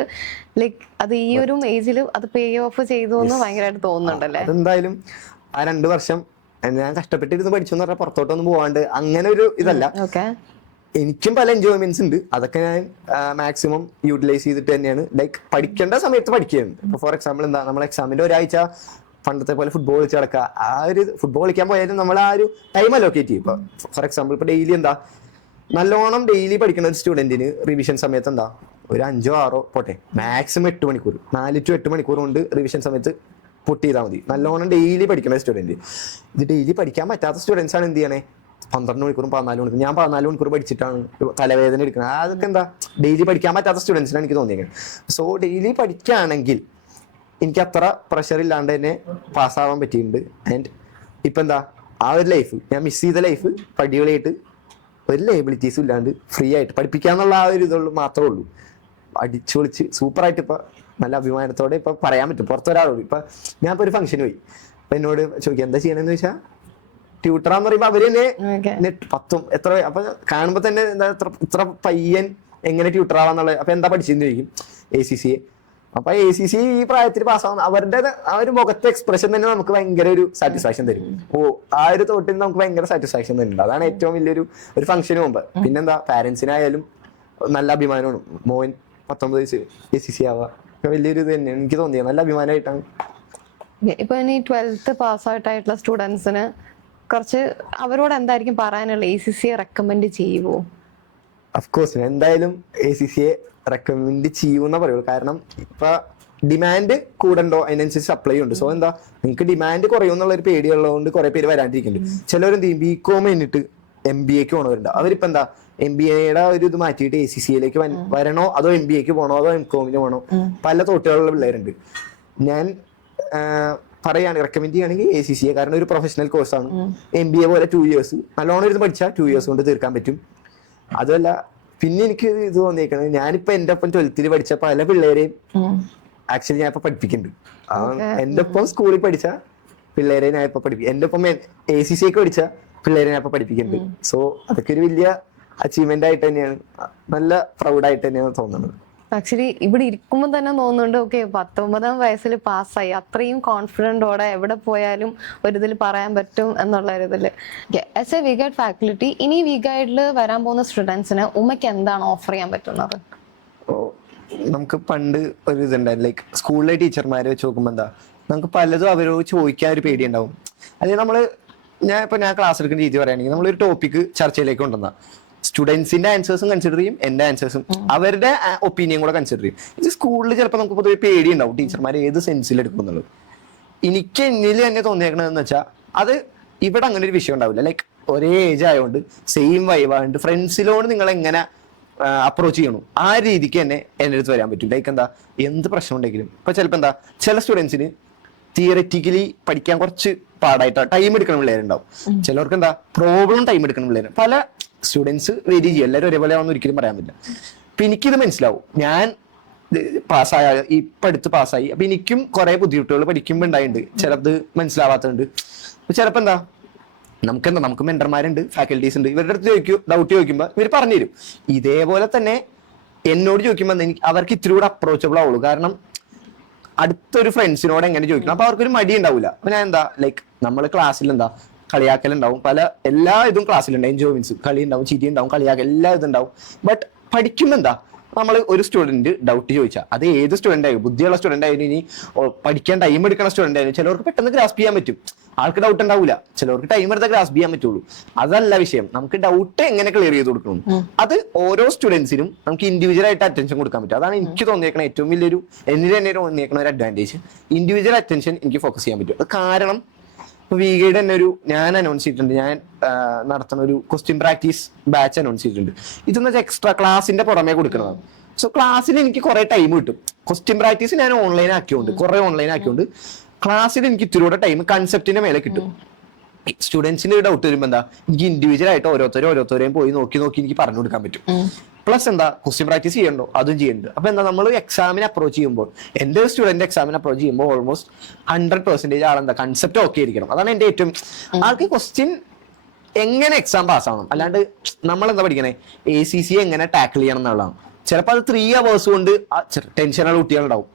ലൈക്ക് അത് ഈ ഒരു ഏജിൽ അത് പേ ഓഫ് ചെയ്തു എന്ന് ഭയങ്കരമായിട്ട് തോന്നുന്നുണ്ടല്ലേ? അതെന്തായാലും ആ 2 വർഷം ഞാൻ കഷ്ടപ്പെട്ടിരുന്ന് പഠിച്ചു എന്ന് പറഞ്ഞാൽ പുറത്തോട്ടൊന്നും പോവാണ്ട് അങ്ങനെ ഒരു ഇതല്ല. ഓക്കെ, എനിക്കും പല എൻജോയ്മെന്റ്സ് ഉണ്ട്. അതൊക്കെ ഞാൻ മാക്സിമം യൂട്ടിലൈസ് ചെയ്തിട്ട് തന്നെയാണ് ലൈക്ക് പഠിക്കേണ്ട സമയത്ത് പഠിക്കുകയാണ്. ഇപ്പൊ ഫോർ എക്സാമ്പിൾ എന്താ, നമ്മൾ എക്സാമിന്റെ ഒരാഴ്ച പണ്ടത്തെ പോലെ ഫുട്ബോൾ കളിച്ച് നടക്കുക. ആ ഒരു ഫുട്ബോൾ കളിക്കാൻ പോയാലും നമ്മൾ ആ ഒരു ടൈം അലോക്കേറ്റ് ചെയ്യും. ഇപ്പൊ ഫോർ എക്സാമ്പിൾ ഇപ്പൊ ഡെയിലി എന്താ നല്ലോണം ഡെയിലി പഠിക്കുന്ന ഒരു സ്റ്റുഡന്റിന് റിവിഷൻ സമയത്ത് എന്താ ഒരു 5-6 പോട്ടെ മാക്സിമം 8 മണിക്കൂർ, 4 to 8 മണിക്കൂർ കൊണ്ട് റിവിഷൻ സമയത്ത് പുട്ട് ചെയ്താൽ മതി. നല്ലോണം ഡെയിലി പഠിക്കുന്ന സ്റ്റുഡന്റ്. ഇത് ഡെയിലി പഠിക്കാൻ പറ്റാത്ത സ്റ്റുഡൻസ് ആണ് എന്ത് ചെയ്യണേ 12 മണിക്കൂറും 14 മണിക്കൂർ. ഞാൻ 14 മണിക്കൂർ പഠിച്ചിട്ടാണ് തലവേദന എടുക്കുന്നത്. അതൊക്കെ എന്താ ഡെയിലി പഠിക്കാൻ പറ്റാത്ത സ്റ്റുഡൻസിനാണ് എനിക്ക് തോന്നിയത്. സോ ഡെയിലി പഠിക്കുകയാണെങ്കിൽ എനിക്ക് അത്ര പ്രഷർ ഇല്ലാണ്ട് തന്നെ പാസ്സാവാൻ പറ്റിയിട്ടുണ്ട്. ആൻഡ് ഇപ്പം എന്താ ആ ഒരു ലൈഫ് ഞാൻ മിസ് ചെയ്ത ലൈഫ് അടിപൊളിയായിട്ട് ഒരു ലൈബിലിറ്റീസും ഇല്ലാണ്ട് ഫ്രീ ആയിട്ട് പഠിപ്പിക്കാന്നുള്ള ആ ഒരു ഇതുള്ളൂ മാത്രമേ ഉള്ളൂ. അടിച്ചു പൊളിച്ച് സൂപ്പറായിട്ട് ഇപ്പം നല്ല അഭിമാനത്തോടെ ഇപ്പം പറയാൻ പറ്റും പുറത്തൊരാളോട്. ഇപ്പം ഞാൻ ഇപ്പോൾ ഒരു ഫംഗ്ഷന് പോയി, അപ്പം എന്നോട് ചോദിക്കുക എന്താ ചെയ്യണമെന്ന് ചോദിച്ചാൽ ട്യൂട്ടറാന്ന് പറയുമ്പോൾ അവര് തന്നെ 10 എത്ര അപ്പൊ കാണുമ്പോൾ തന്നെ എന്താ ഇത്ര പയ്യൻ എങ്ങനെ ട്യൂട്ടറാവാന്നുള്ളത്. അപ്പൊ എന്താ പഠിച്ചെന്ന് ചോദിക്കും, ACCA. അപ്പൊ ACC ഈ പ്രായത്തിൽ പാസ്സാവുന്ന അവരുടെ ആ ഒരു മുഖത്തെ എക്സ്പ്രഷൻ തന്നെ നമുക്ക് ഭയങ്കര ഒരു സാറ്റിസ്ഫാക്ഷൻ തരും. ആ ഒരു തോട്ടിൽ നമുക്ക് ഭയങ്കര സാറ്റിസ്ഫാക്ഷൻ തരുന്നുണ്ട്. അതാണ് ഏറ്റവും വലിയൊരു ഒരു ഫംഗ്ഷന് മുമ്പ്. പിന്നെന്താ പാരന്റ്സിനായാലും നല്ല അഭിമാനമാണ്. മോൻ 19 വയസ്സ് ACC ആവുക വലിയൊരു ഇത് തന്നെയാണ് എനിക്ക് തോന്നിയത്. നല്ല അഭിമാനമായിട്ടാണ്. ഇപ്പൊ ഇനി 12th പാസ്സായിട്ടായിട്ടുള്ള സ്റ്റുഡൻസിന് കുറച്ച് അവരോട് എന്തായിരിക്കും പറയാനുള്ള? ACCA റെക്കമെൻഡ് ചെയ്യുമോ? അഫ്കോഴ്സ് എന്തായാലും ACCA റെക്കമെൻഡ് ചെയ്യുമെന്നാ പറയുള്ളൂ. കാരണം ഇപ്പൊ ഡിമാൻഡ് കൂടണ്ടോ അതിനനുസരിച്ച് സപ്ലൈ ഉണ്ട്. സോ എന്താ നിങ്ങൾക്ക് ഡിമാൻഡ് കുറയുമെന്നുള്ള ഒരു പേടിയുള്ളതുകൊണ്ട് കുറെ പേര് വരാണ്ടിരിക്കുന്നുണ്ട്. ചിലവരെന്ത് ചെയ്യും BCom കഴിഞ്ഞിട്ട് MBAക്ക് പോണവരുണ്ട്. അവരിപ്പോ എന്താ MBAയുടെ ഒരു ഇത് മാറ്റിയിട്ട് ACCAയിലേക്ക് വരണോ അതോ MBAക്ക് പോകണോ അതോ MCOമിന് പോകണോ പല തോട്ടുകളുള്ള പിള്ളേരുണ്ട്. ഞാൻ പറയാണ് റെക്കമെൻഡ് ചെയ്യുകയാണെങ്കിൽ ACCA. കാരണം ഒരു പ്രൊഫഷണൽ കോഴ്സാണ്. MBA പോലെ 2 years നല്ലോണം ഇരുന്ന് പഠിച്ചാൽ 2 years കൊണ്ട് തീർക്കാൻ പറ്റും. അതുമല്ല പിന്നെ എനിക്ക് ഇത് തോന്നിയേക്കണത് ഞാനിപ്പോ എന്റെ ഒപ്പം 12th പഠിച്ച പല പിള്ളേരെയും ആക്ച്വലി ഞാൻ ഇപ്പൊ പഠിപ്പിക്കുന്നുണ്ട്. എന്റെ ഒപ്പം സ്കൂളിൽ പഠിച്ച പിള്ളേരെ ഞാൻ ഇപ്പൊ പഠിപ്പിക്കും. എന്റെ ഒപ്പം ACCA പഠിച്ച പിള്ളേരെ ഞാൻ ഇപ്പൊ പഠിപ്പിക്കുന്നുണ്ട്. സോ അതൊക്കെ ഒരു വലിയ അച്ചീവ്മെന്റ് ആയിട്ട് തന്നെയാണ്, നല്ല പ്രൗഡായിട്ട് തന്നെയാണ് തോന്നുന്നത്. ആക്ച്വലി ഇവിടെ ഇരിക്കുമ്പോൾ തന്നെ തോന്നുന്നുണ്ട് ഓക്കെ 19 വയസ്സിൽ പാസ്സായി, അത്രയും കോൺഫിഡൻറ്റോടെ എവിടെ പോയാലും ഒരിതിൽ പറയാൻ പറ്റും എന്നുള്ള ഒരു ഇതിൽ. ആസ് എ വിഗൈഡ് ഫാക്കൽറ്റി ഇനി വിഗൈഡിൽ വരാൻ പോകുന്ന സ്റ്റുഡൻസിന് ഉമ്മയ്ക്ക് എന്താണ് ഓഫർ ചെയ്യാൻ പറ്റുന്നത്? നമുക്ക് പണ്ട് ഒരു ഇതുണ്ടായിരുന്നു, ലൈക്ക് സ്കൂളിലെ ടീച്ചർമാരെ വെച്ച് നോക്കുമ്പോൾ എന്താ നമുക്ക് പലതും അവരോട് ചോദിക്കാൻ ഒരു പേടിയുണ്ടാവും. അല്ലെങ്കിൽ ഞാൻ ക്ലാസ് എടുക്കുന്ന രീതി പറയുകയാണെങ്കിൽ നമ്മളൊരു ടോപ്പിക്ക് ചർച്ചയിലേക്ക് കൊണ്ടുവന്ന സ്റ്റുഡൻസിന്റെ ആൻസേഴ്സും കൺസിഡർ ചെയ്യും, എന്റെ ആൻസേഴ്സും അവരുടെ ഒപ്പീനിയൻ കൂടെ കൺസിഡർ ചെയ്യും. ഇത് സ്കൂളിൽ ചിലപ്പോൾ നമുക്ക് പൊതുവെ പേടിയുണ്ടാവും ടീച്ചർമാർ ഏത് സെൻസിൽ എടുക്കുന്നുള്ളത്. എനിക്ക് എന്നിൽ തന്നെ തോന്നിയേക്കണതെന്ന് വെച്ചാൽ അത് ഇവിടെ അങ്ങനെ ഒരു വിഷയം ഉണ്ടാവില്ല. ലൈക്ക് ഒരേ ഏജ് ആയതുകൊണ്ട് സെയിം വൈവാണ്ട് ഫ്രണ്ട്സിലോട് നിങ്ങൾ എങ്ങനെ അപ്രോച്ച് ചെയ്യണം ആ രീതിക്ക് തന്നെ എൻ്റെ അടുത്ത് വരാൻ പറ്റും. ലൈക്ക് എന്താ എന്ത് പ്രശ്നം ഉണ്ടെങ്കിലും ഇപ്പൊ ചിലപ്പോൾ എന്താ ചില സ്റ്റുഡൻസിന് തിയററ്റിക്കലി പഠിക്കാൻ കുറച്ച് പാടായിട്ട് ടൈം എടുക്കുന്ന പിള്ളേരുണ്ടാവും. ചിലർക്ക് എന്താ പ്രോബ്ലം ടൈം എടുക്കുന്ന പിള്ളേര്. പല സ്റ്റുഡൻസ് വേരി ചെയ്യും, എല്ലാവരും ഒരേപോലെ ആണെന്ന് ഒരിക്കലും പറയാൻ പറ്റില്ല. അപ്പൊ എനിക്കിത് മനസ്സിലാവും. ഞാൻ പാസ്സായ ഇപ്പൊ അടുത്ത് പാസ്സായി, അപ്പൊ എനിക്കും കുറെ ബുദ്ധിമുട്ടുകൾ പഠിക്കുമ്പോൾ ഉണ്ടായിട്ടുണ്ട്. ചിലത് മനസ്സിലാവാത്തതുണ്ട്. ചിലപ്പോ എന്താ നമുക്കെന്താ, നമുക്ക് മെന്റർമാരുണ്ട്, ഫാക്കൽറ്റീസ് ഉണ്ട്, ഇവരുടെ അടുത്ത് ഡൗട്ട് ചോദിക്കുമ്പോൾ ഇവർ പറഞ്ഞുതരും. ഇതേപോലെ തന്നെ എന്നോട് ചോദിക്കുമ്പോൾ എനിക്ക് അവർക്ക് ഇത്തിരി കൂടെ അപ്രോച്ചബിൾ ആവുള്ളൂ. കാരണം അടുത്തൊരു ഫ്രണ്ട്സിനോട് എങ്ങനെ ചോദിക്കണം, അപ്പൊ അവർക്കൊരു മടി ഉണ്ടാവില്ല. അപ്പൊ ഞാൻ എന്താ ലൈക്ക് നമ്മൾ ക്ലാസ്സിൽ എന്താ കളിയാക്കലുണ്ടാവും, എല്ലാ ഇതും ക്ലാസ്സിലുണ്ടാവും, എൻജോയ്മെന്റ്സ്, കളി ഉണ്ടാവും, ചിരി ഉണ്ടാവും, കളിയാക്കൽ എല്ലാ ഇതുണ്ടാവും. ബട്ട് പഠിക്കുമ്പോൾ എന്താ, നമ്മൾ ഒരു സ്റ്റുഡന്റ് ഡൗട്ട് ചോദിച്ചാൽ അത് ഏത് സ്റ്റുഡന്റ് ആയാലും, ബുദ്ധിയുള്ള സ്റ്റുഡന്റ് ആയാലും, ഇനി പഠിക്കാൻ ടൈം എടുക്കുന്ന സ്റ്റുഡന്റ് ആയാലും, ചിലവർക്ക് പെട്ടെന്ന് ഗ്രാസ്പ് ചെയ്യാൻ പറ്റും, ആൾക്ക് ഡൗട്ട് ഉണ്ടാവില്ല. ചിലവർക്ക് ടൈം എടുത്താൽ ഗ്രാസ്പ് ചെയ്യാൻ പറ്റുള്ളൂ. അതല്ല വിഷയം, നമുക്ക് ഡൗട്ട് എങ്ങനെ ക്ലിയർ ചെയ്ത് കൊടുക്കണം, അത് ഓരോ സ്റ്റുഡൻസിനും നമുക്ക് ഇൻഡിവിജ്വൽ ആയിട്ട് അറ്റൻഷൻ കൊടുക്കാൻ പറ്റും. അതാണ് എനിക്ക് തോന്നിയേക്കണ ഏറ്റവും വലിയൊരു, എന്നിൽ തന്നെ തോന്നിയേക്കണ ഒരു അഡ്വാൻറ്റേജ്. ഇൻഡിവിജ്വൽ അറ്റൻഷൻ എനിക്ക് ഫോക്കസ് ചെയ്യാൻ പറ്റും. അത് കാരണം വിഗയുടെ തന്നെ ഞാൻ അനൗൺസ് ചെയ്തിട്ടുണ്ട്, ഞാൻ നടത്തുന്ന ഒരു ക്വസ്റ്റ്യൻ പ്രാക്ടീസ് ബാച്ച് അനൗൺസ് ചെയ്തിട്ടുണ്ട്. ഇതെന്ന് വെച്ചാൽ എക്സ്ട്രാ ക്ലാസിന്റെ പുറമെ കൊടുക്കുന്നതാണ്. സോ ക്ലാസ്സിൽ എനിക്ക് കുറെ ടൈം കിട്ടും. ക്വസ്റ്റ്യൻ പ്രാക്ടീസ് ഞാൻ ഓൺലൈൻ ആക്കിയോണ്ട്, കുറെ ഓൺലൈൻ ആക്കിയോണ്ട് ക്ലാസ്സിൽ എനിക്ക് ഇത്തിരി കൂടെ ടൈം കൺസെപ്റ്റിന്റെ മേലെ കിട്ടും. സ്റ്റുഡൻസിന് ഡൗട്ട് വരുമ്പോൾ എന്താ, എനിക്ക് ഇൻഡിവിജ്വൽ ആയിട്ട് ഓരോരുത്തരെയും പോയി നോക്കി എനിക്ക് പറഞ്ഞു കൊടുക്കാൻ പറ്റും. പ്ലസ് എന്താ, ക്വസ്റ്റ്യൻ പ്രാക്ടീസ് ചെയ്യണ്ടോ, അതും ചെയ്യുന്നുണ്ട്. അപ്പൊ എന്താ, നമ്മൾ എക്സാമിന് അപ്രോച്ച് ചെയ്യുമ്പോൾ, എന്റെ ഒരു സ്റ്റുഡന്റ് എക്സാമിന് അപ്രോച്ച് ചെയ്യുമ്പോൾ ഓൾമോസ്റ്റ് 100% ആളെന്താ കൺസെപ്റ്റ് ഓക്കെ ആയിരിക്കണം. അതാണ് എന്റെ ഏറ്റവും, ആൾക്ക് ക്വസ്റ്റ്യൻ എങ്ങനെ എക്സാം പാസ്സാവണം, അല്ലാണ്ട് നമ്മൾ എന്താ പഠിക്കണേ ACC എങ്ങനെ ടാക്കിൾ ചെയ്യണം എന്നുള്ളതാണ്. ചിലപ്പോൾ അത് 3 hours കൊണ്ട് ടെൻഷനുള്ള കുട്ടികളുണ്ടാവും.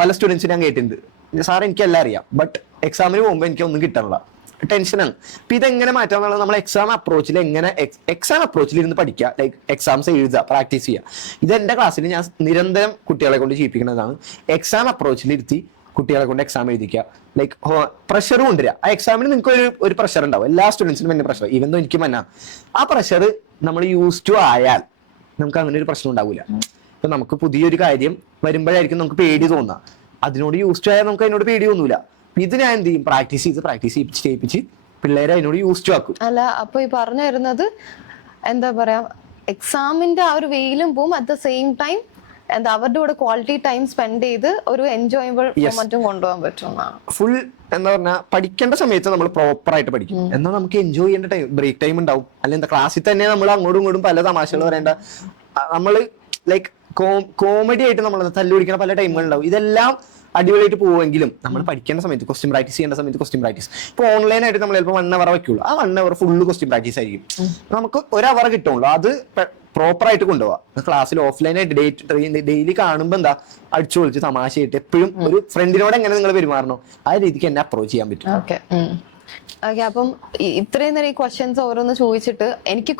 പല സ്റ്റുഡൻസിന് ഞാൻ കേട്ടിട്ടുണ്ട്, സാർ എനിക്കെല്ലാം അറിയാം, ബട്ട് എക്സാമിന് പോകുമ്പോൾ എനിക്കൊന്നും കിട്ടണില്ല, ടെൻഷനാണ്. അപ്പൊ ഇതെങ്ങനെ മാറ്റാന്നുള്ളത് നമ്മൾ എക്സാം അപ്രോച്ചിൽ ഇരുന്ന് പഠിക്കുക, ലൈക്ക് എക്സാംസ് എഴുതുക, പ്രാക്ടീസ് ചെയ്യുക. ഇത് എന്റെ ക്ലാസ്സിൽ ഞാൻ നിരന്തരം കുട്ടികളെ കൊണ്ട് ചെയ്യിപ്പിക്കുന്നതാണ്. എക്സാം അപ്രോച്ചിൽ ഇരുത്തി കുട്ടികളെ കൊണ്ട് എക്സാം എഴുതിക്കുക, ലൈക്ക് പ്രഷർ കൊണ്ടുവരിക. ആ എക്സാമിന് നിങ്ങൾക്ക് ഒരു പ്രഷർ ഉണ്ടാവും, എല്ലാ സ്റ്റുഡൻസിനും തന്നെ പ്രഷർ, ഈവൻ ദോ എനിക്ക് മന്ന. ആ പ്രഷർ നമ്മൾ യൂസ് ടു ആയാൽ നമുക്ക് അങ്ങനെ ഒരു പ്രശ്നം ഉണ്ടാവില്ല. ഇപ്പൊ നമുക്ക് പുതിയൊരു കാര്യം വരുമ്പോഴായിരിക്കും നമുക്ക് പേടി തോന്നുക, അതിനോട് യൂസ് ടു ആയാൽ നമുക്ക് അതിനോട് പേടി തോന്നൂല. ഇത് ഞാൻ എന്ത് ചെയ്യും, പ്രാക്ടീസ് ചെയ്യിപ്പിച്ച് പിള്ളേരെ അതിനോട് യൂസ് ടു ആക്കും. അല്ല, അപ്പൊ ഈ പറഞ്ഞു വരുന്നത് എന്താ പറയാ, എക്സാമിന്റെ ആ ഒരു വെയിലും പോവും, അറ്റ് ദ സെയിം ടൈം എന്താ അവരുടെ കൂടെ ക്വാളിറ്റി ടൈം സ്പെൻഡ് ചെയ്ത് ഒരു എൻജോയബിൾ മൊമെന്റും കൊണ്ടുപോകാൻ പറ്റും. ഫുൾ എന്താ പറഞ്ഞാൽ പഠിക്കേണ്ട സമയത്ത് നമ്മൾ പ്രോപ്പർ ആയിട്ട് പഠിക്കും, എന്നാൽ നമുക്ക് എൻജോയ് ചെയ്യേണ്ട ടൈം, ബ്രേക്ക് ടൈം ഉണ്ടാവും. അല്ലെങ്കിൽ ക്ലാസ്സിൽ തന്നെ നമ്മൾ അങ്ങോട്ടും ഇങ്ങോട്ടും പല തമാശകൾ പറയേണ്ട, നമ്മൾ ലൈക്ക് കോമഡി ആയിട്ട് നമ്മൾ തല്ലുപിടിക്കുന്ന പല ടൈമുകളുണ്ടാവും. ഇതെല്ലാം അടിപൊളിയായിട്ട് പോവുമെങ്കിലും നമ്മൾ പഠിക്കേണ്ട സമയത്ത്, ക്വസ്റ്റ്യൻ പ്രാക്ടീസ് ചെയ്യേണ്ട സമയത്ത് ക്വസ്റ്റ്യൻ പ്രാക്ടീസ്. ഇപ്പോൾ ഓൺലൈനായിട്ട് നമ്മൾ ചിലപ്പോൾ 1 hour വെക്കുള്ളൂ, ആ 1 hour ഫുള്ള് ക്വസ്റ്റ്യൻ പ്രാക്ടീസ് ആയിരിക്കും. നമുക്ക് 1 hour കിട്ടുള്ളൂ, അത് പ്രോപ്പർ ആയിട്ട് കൊണ്ടുപോകാം. ക്ലാസ്സിൽ ഓഫ്ലൈനായിട്ട് ഡെയിലി കാണുമ്പോൾ എന്താ അടിച്ചു പൊളിച്ച് തമാശയായിട്ട് എപ്പോഴും ഒരു ഫ്രണ്ടിനോട് എങ്ങനെ നിങ്ങൾ പെരുമാറണോ ആ രീതിക്ക് എന്നെ അപ്രോച്ച് ചെയ്യാൻ പറ്റും. ഓക്കെ, അപ്പം ഇത്രയും നേരം ഈ ക്വസ്റ്റ്യൻസ് ഓരോന്ന് ചോദിച്ചിട്ട് എനിക്ക്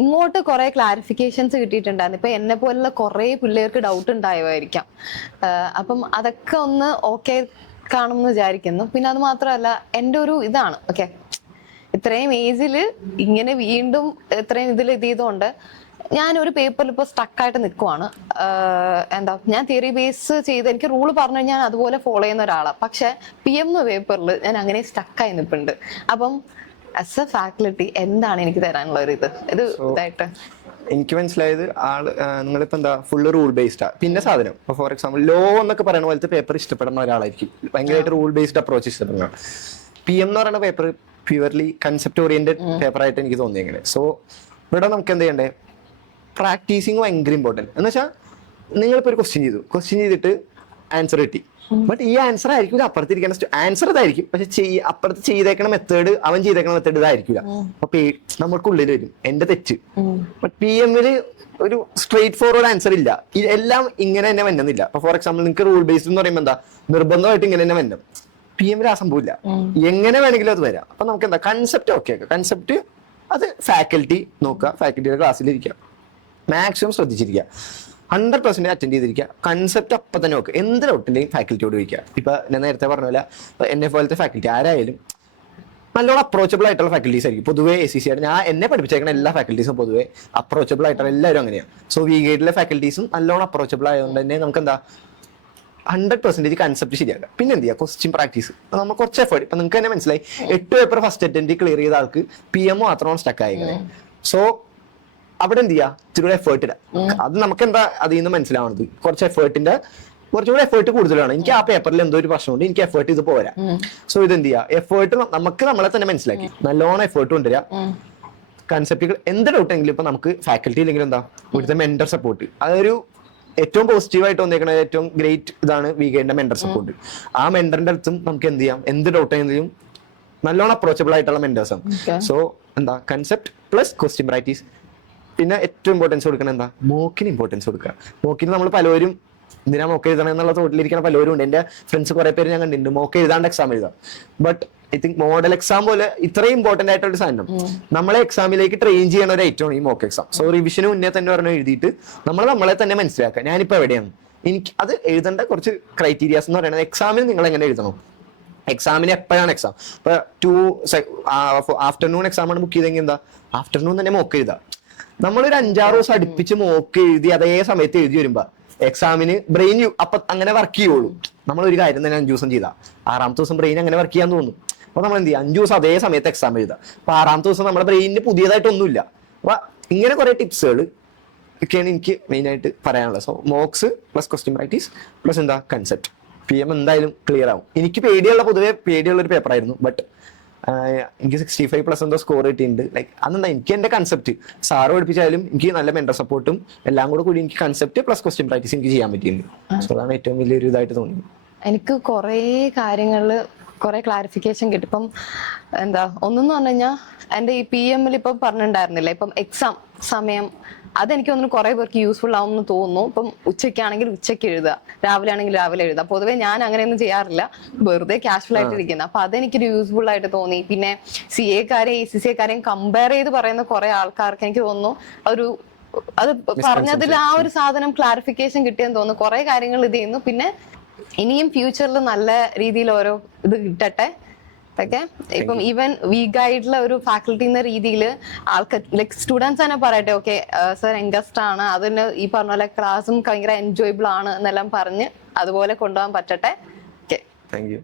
ഇങ്ങോട്ട് കുറെ ക്ലാരിഫിക്കേഷൻസ് കിട്ടിയിട്ടുണ്ടായിരുന്നു. ഇപ്പൊ എന്നെ പോലുള്ള കുറെ പിള്ളേർക്ക് ഡൗട്ട് ഉണ്ടായതായിരിക്കാം. അപ്പം അതൊക്കെ ഒന്ന് ഓക്കെ കാണുമെന്ന് വിചാരിക്കുന്നു. പിന്നെ അത് മാത്രമല്ല, എൻ്റെ ഒരു ഇതാണ് ഓക്കെ, ഇത്രയും ഏജിൽ ഇങ്ങനെ വീണ്ടും ഇത്രയും ഇതിൽ ഇത് ചെയ്തുകൊണ്ട് ഞാനൊരു പേപ്പറിൽ ഇപ്പോൾ സ്റ്റക്കായിട്ട് നിൽക്കുവാണ്. എന്താ, ഞാൻ തിയറി ബേസ് ചെയ്ത് എനിക്ക് റൂള് പറഞ്ഞു കഴിഞ്ഞാൽ അതുപോലെ ഫോളോ ചെയ്യുന്ന ഒരാളാണ്. പക്ഷെ PM പേപ്പറിൽ ഞാൻ അങ്ങനെ സ്റ്റക്കായി നിൽപ്പുണ്ട്. അപ്പം ആസ് എ ഫാക്കൽറ്റി എന്താണ് എനിക്ക് തരാനുള്ള ഒരു ഇതായിട്ട് എനിക്ക് മനസ്സിലായത്, നിങ്ങളിപ്പോ എന്താ ഫുള്ള് റൂൾ ബേസ്ഡാ. പിന്നെ സാധനം ഇപ്പൊ ഫോർ എക്സാമ്പിൾ ലോ എന്നൊക്കെ പറയുന്ന പോലത്തെ പേപ്പർ ഇഷ്ടപ്പെടുന്ന ഒരാളായിരിക്കും, ഭയങ്കരമായിട്ട് റൂൾ ബേസ്ഡ് അപ്രോച്ച് ഇഷ്ടപ്പെടുന്ന. PM എന്ന് പറയുന്ന paper purely concept oriented paper ആയിട്ട് എനിക്ക് തോന്നിയെങ്ങനെ. സോ ഇവിടെ നമുക്ക് എന്ത് ചെയ്യണ്ടേ, പ്രാക്ടീസിങ് ഭയങ്കര ഇമ്പോർട്ടൻറ്റ്. എന്ന് വെച്ചാൽ നിങ്ങളിപ്പോൾ ഒരു ക്വസ്റ്റ്യൻ ചെയ്തിട്ട് ആൻസർ കിട്ടി, ബട്ട് ഈ ആൻസർ ആയിരിക്കും അപ്പുറത്തിരിക്കുന്ന ആൻസർ ഇതായിരിക്കും, പക്ഷെ അപ്പുറത്ത് ചെയ്തേക്കണ മെത്തേഡ്, അവൻ ചെയ്തേക്കണ മെത്തേഡ് ഇതായിരിക്കില്ല. അപ്പൊ നമുക്കുള്ളിൽ വരും എന്റെ തെറ്റ്. ബട്ട് PM ഒരു സ്ട്രേറ്റ് ഫോർവേഡ് ആൻസർ ഇല്ല, എല്ലാം ഇങ്ങനെ തന്നെ വന്നുന്നില്ല. അപ്പൊ ഫോർ എക്സാമ്പിൾ നിങ്ങൾക്ക് റൂൾ ബേസ്ഡ് എന്ന് പറയുമ്പോൾ എന്താ നിർബന്ധമായിട്ട് ഇങ്ങനെ തന്നെ വന്നു, PM ആ സംഭവമില്ല, എങ്ങനെ വേണമെങ്കിലും അത് വരാം. അപ്പൊ നമുക്ക് എന്താ കൺസെപ്റ്റ് ഓക്കെ ആക്കാം. കൺസെപ്റ്റ് അത് ഫാക്കൽറ്റി നോക്കുക, ഫാക്കൽറ്റിയുടെ ക്ലാസ്സിലിരിക്കുക, മാക്സിമം ശ്രദ്ധിച്ചിരിക്കുക, 100% അറ്റൻഡ് ചെയ്തിരിക്കുക. കൺസെപ്റ്റ് അപ്പം തന്നെ നോക്കുക. എന്ത് ഡൗട്ടിൻ്റെയും ഫാക്കൽറ്റിയോട് ചോദിക്കുക. ഇപ്പൊ ഞാൻ നേരത്തെ പറഞ്ഞ പോലെ എന്നെ പോലത്തെ ഫാക്കൽറ്റി ആരായാലും നല്ലോണം അപ്രോച്ചബിൾ ആയിട്ടുള്ള ഫാക്കൽറ്റീസ് ആയിരിക്കും പൊതുവേ. ACC ആയിട്ട് എന്നെ പഠിപ്പിച്ചേക്കുന്ന എല്ലാ ഫാക്കൽറ്റീസും പൊതുവേ അപ്രോച്ചബിൾ ആയിട്ടുള്ള എല്ലാവരും അങ്ങനെയാണ്. സോ VGATലെ ഫാക്കൽറ്റീസും നല്ലോണം അപ്രോച്ചബിൾ ആയതുകൊണ്ട് തന്നെ നമുക്ക് എന്താ 100% കൺസെപ്റ്റ് ശരിയാക്കുക. പിന്നെ എന്ത് ചെയ്യുക, ക്വസ്റ്റ്യൻ പ്രാക്ടീസ്. നമ്മൾ കുറച്ച് എഫേർട്ട്, ഇപ്പൊ നിങ്ങൾക്ക് തന്നെ മനസ്സിലായി 8 പേപ്പർ ഫസ്റ്റ് അറ്റൻഡ് ക്ലിയർ ചെയ്ത ആൾക്ക് PM മാത്രമാണ് സ്റ്റക്ക് ആയിരിക്കുന്നത്. സോ അവിടെ എന്ത് ചെയ്യുക, ഇച്ചിരി എഫേർട്ട് ഇടുക. അത് നമുക്ക് എന്താ അതിൽ നിന്ന് മനസ്സിലാവുന്നത്, കുറച്ചുകൂടെ എഫേർട്ട് കൂടുതലാണ്. എനിക്ക് ആ പേപ്പറിൽ എന്തോ ഒരു പ്രശ്നമുണ്ട്, എനിക്ക് എഫേർട്ട് ഇത് പോരാ. സോ ഇതെന്ത് ചെയ്യുക, എഫേർട്ട് നമുക്ക് നമ്മളെ തന്നെ മനസ്സിലാക്കി നല്ലോണം എഫേർട്ട് കൊണ്ടുവരിക. കൺസെപ്റ്റുകൾ എന്ത് ഡൗട്ട് എങ്കിലും ഇപ്പൊ നമുക്ക് ഫാക്കൽറ്റി ഇല്ലെങ്കിൽ എന്താ ഇവിടുത്തെ മെന്റർ സപ്പോർട്ട്, അതൊരു ഏറ്റവും പോസിറ്റീവായിട്ട് വന്നേക്കണ ഏറ്റവും ഗ്രേറ്റ് ഇതാണ് VGATന്റെ മെന്റർ സപ്പോർട്ട്. ആ മെന്ററിന്റെ അടുത്തും നമുക്ക് എന്ത് ചെയ്യാം, എന്ത് ഡൗട്ട് ആണെങ്കിലും നല്ലോണം അപ്രോച്ചബിൾ ആയിട്ടുള്ള മെന്റേഴ്സ് ആണ്. Okay. സോ എന്താ കൺസെപ്റ്റ് പ്ലസ് ക്വസ്റ്റ്യൻ പ്രാക്ടീസ്. പിന്നെ ഏറ്റവും ഇമ്പോർട്ടൻസ് കൊടുക്കണം എന്താ, മോക്കിന് ഇമ്പോർട്ടൻസ് കൊടുക്കുക. മോക്കിന് നമ്മൾ പലരും എന്തിനാ മോക്ക് എഴുതണം എന്നുള്ള തോട്ടിലിരിക്കുന്ന പലരും ഉണ്ട്. എന്റെ ഫ്രണ്ട്സ് കുറെ പേര് ഞാൻ കണ്ടിട്ടുണ്ട് മോക്ക് എഴുതാണ്ട് എക്സാം എഴുതാം. But I think model exam പോലെ ഇത്രയും ഇമ്പോർട്ടന്റ് ആയിട്ടുള്ള ഒരു സാധനം നമ്മളെ എക്സാമിലേക്ക് ട്രെയിൻ ചെയ്യണ ഒരു ഐറ്റമാണ് ഈ മോക്ക് എക്സാം. സോ റിവിഷന് മുന്നേ തന്നെ പറഞ്ഞ് എഴുതിയിട്ട് നമ്മളെ തന്നെ മനസ്സിലാക്കുക ഞാനിപ്പോ എവിടെയാണ്. എനിക്ക് അത് എഴുതേണ്ട കുറച്ച് ക്രൈറ്റീരിയാസ് എന്ന് പറയുന്നത് എക്സാമിന് നിങ്ങൾ എങ്ങനെ എഴുതണം, എക്സാമിന് എപ്പോഴാണ് എക്സാം. ഇപ്പൊ ആഫ്റ്റർനൂൺ എക്സാം ആണ് ബുക്ക് ചെയ്തെങ്കിൽ എന്താ ആഫ്റ്റർനൂൺ തന്നെ മോക്ക് എഴുതാം. നമ്മളൊരു 5-6 ദിവസം അടുപ്പിച്ച് മോക്ക് എഴുതി അതേ സമയത്ത് എഴുതി വരുമ്പോ എക്സാമിന് ബ്രെയിൻ അപ്പൊ അങ്ങനെ വർക്ക് ചെയ്യുള്ളൂ. നമ്മളൊരു കാര്യം തന്നെ 5 ദിവസം ചെയ്താൽ 6ാമത്തെ ദിവസം ബ്രെയിൻ അങ്ങനെ വർക്ക് ചെയ്യാൻ തോന്നും. അപ്പൊ നമ്മൾ എന്ത് ചെയ്യുക, 5 ദിവസം അതേ സമയത്ത് എക്സാം എഴുതാം. അപ്പൊ 6ാമത്തെ ദിവസം നമ്മുടെ ബ്രെയിനിന് പുതിയതായിട്ടൊന്നുമില്ല. അപ്പൊ ഇങ്ങനെ കുറെ ടിപ്സുകൾ ഒക്കെയാണ് എനിക്ക് മെയിൻ ആയിട്ട് പറയാനുള്ളത്. So MOOCs plus question practice plus എന്താ കൺസെപ്റ്റ്. PM എന്തായാലും ക്ലിയർ ആവും. എനിക്ക് പൊതുവെ പേടിയുള്ള ഒരു പേപ്പർ ആയിരുന്നു. ബട്ട് എനിക്ക് 65+ എന്തോ സ്കോർ കിട്ടിയിട്ടുണ്ട്. ലൈക്ക് അതെന്താ എനിക്ക് എന്റെ കൺസെപ്റ്റ് സാറ് പഠിപ്പിച്ചാലും എനിക്ക് നല്ല മെന്റർ സപ്പോർട്ടും എല്ലാം കൂടി എനിക്ക് കൺസെപ്റ്റ് പ്ലസ് ക്വസ്റ്റ്യൻ പ്രാക്ടീസ് എനിക്ക് ചെയ്യാൻ പറ്റിയിട്ടുണ്ട്. സോ അതാണ് ഏറ്റവും വലിയൊരു ഇതായിട്ട് തോന്നിയത്. എനിക്ക് കുറേ കാര്യങ്ങളിൽ കുറെ ക്ലാരിഫിക്കേഷൻ കിട്ടും. ഇപ്പം എന്താ ഒന്നെന്ന് പറഞ്ഞു കഴിഞ്ഞാൽ എൻ്റെ ഈ PM ഇപ്പം പറഞ്ഞിട്ടുണ്ടായിരുന്നില്ല, ഇപ്പം എക്സാം സമയം അതെനിക്ക് തോന്നുന്നു കുറെ പേർക്ക് യൂസ്ഫുൾ ആവും എന്ന് തോന്നുന്നു. ഇപ്പം ഉച്ചയ്ക്കാണെങ്കിൽ ഉച്ചയ്ക്ക് എഴുതുക, രാവിലെ ആണെങ്കിൽ രാവിലെ എഴുതുക. പൊതുവെ ഞാൻ അങ്ങനെയൊന്നും ചെയ്യാറില്ല, വെറുതെ കാഷ്വൽ ആയിട്ട് ഇരിക്കുന്നത്. അപ്പൊ അതെനിക്കൊരു യൂസ്ഫുൾ ആയിട്ട് തോന്നി. പിന്നെ CA-കാരെയും ACCA-കാരെയും കമ്പയർ ചെയ്ത് പറയുന്ന കുറെ ആൾക്കാർക്ക് എനിക്ക് തോന്നുന്നു അത് പറഞ്ഞതിൽ ആ ഒരു സാധനം ക്ലാരിഫിക്കേഷൻ കിട്ടിയെന്ന് തോന്നുന്നു. കുറെ കാര്യങ്ങൾ ഇത് ചെയ്യുന്നു. പിന്നെ ഇനിയും ഫ്യൂച്ചറിൽ നല്ല രീതിയിൽ ഓരോ ഇത് കിട്ടട്ടെ. ഒക്കെ ഇപ്പം ഈവൻ വീഗായിട്ടുള്ള ഒരു ഫാക്കൽറ്റി എന്ന രീതിയിൽ ആൾക്കാർ ലൈക് സ്റ്റുഡൻസ് തന്നെ പറയട്ടെ, ഓക്കെ സർ എൻഗസ്റ്റ് ആണ്, അതിന് ഈ പറഞ്ഞ പോലെ ക്ലാസ്സും ഭയങ്കര എൻജോയബിൾ ആണ് എന്നെല്ലാം പറഞ്ഞ് അതുപോലെ കൊണ്ടുപോകാൻ പറ്റട്ടെ. Okay, thank U.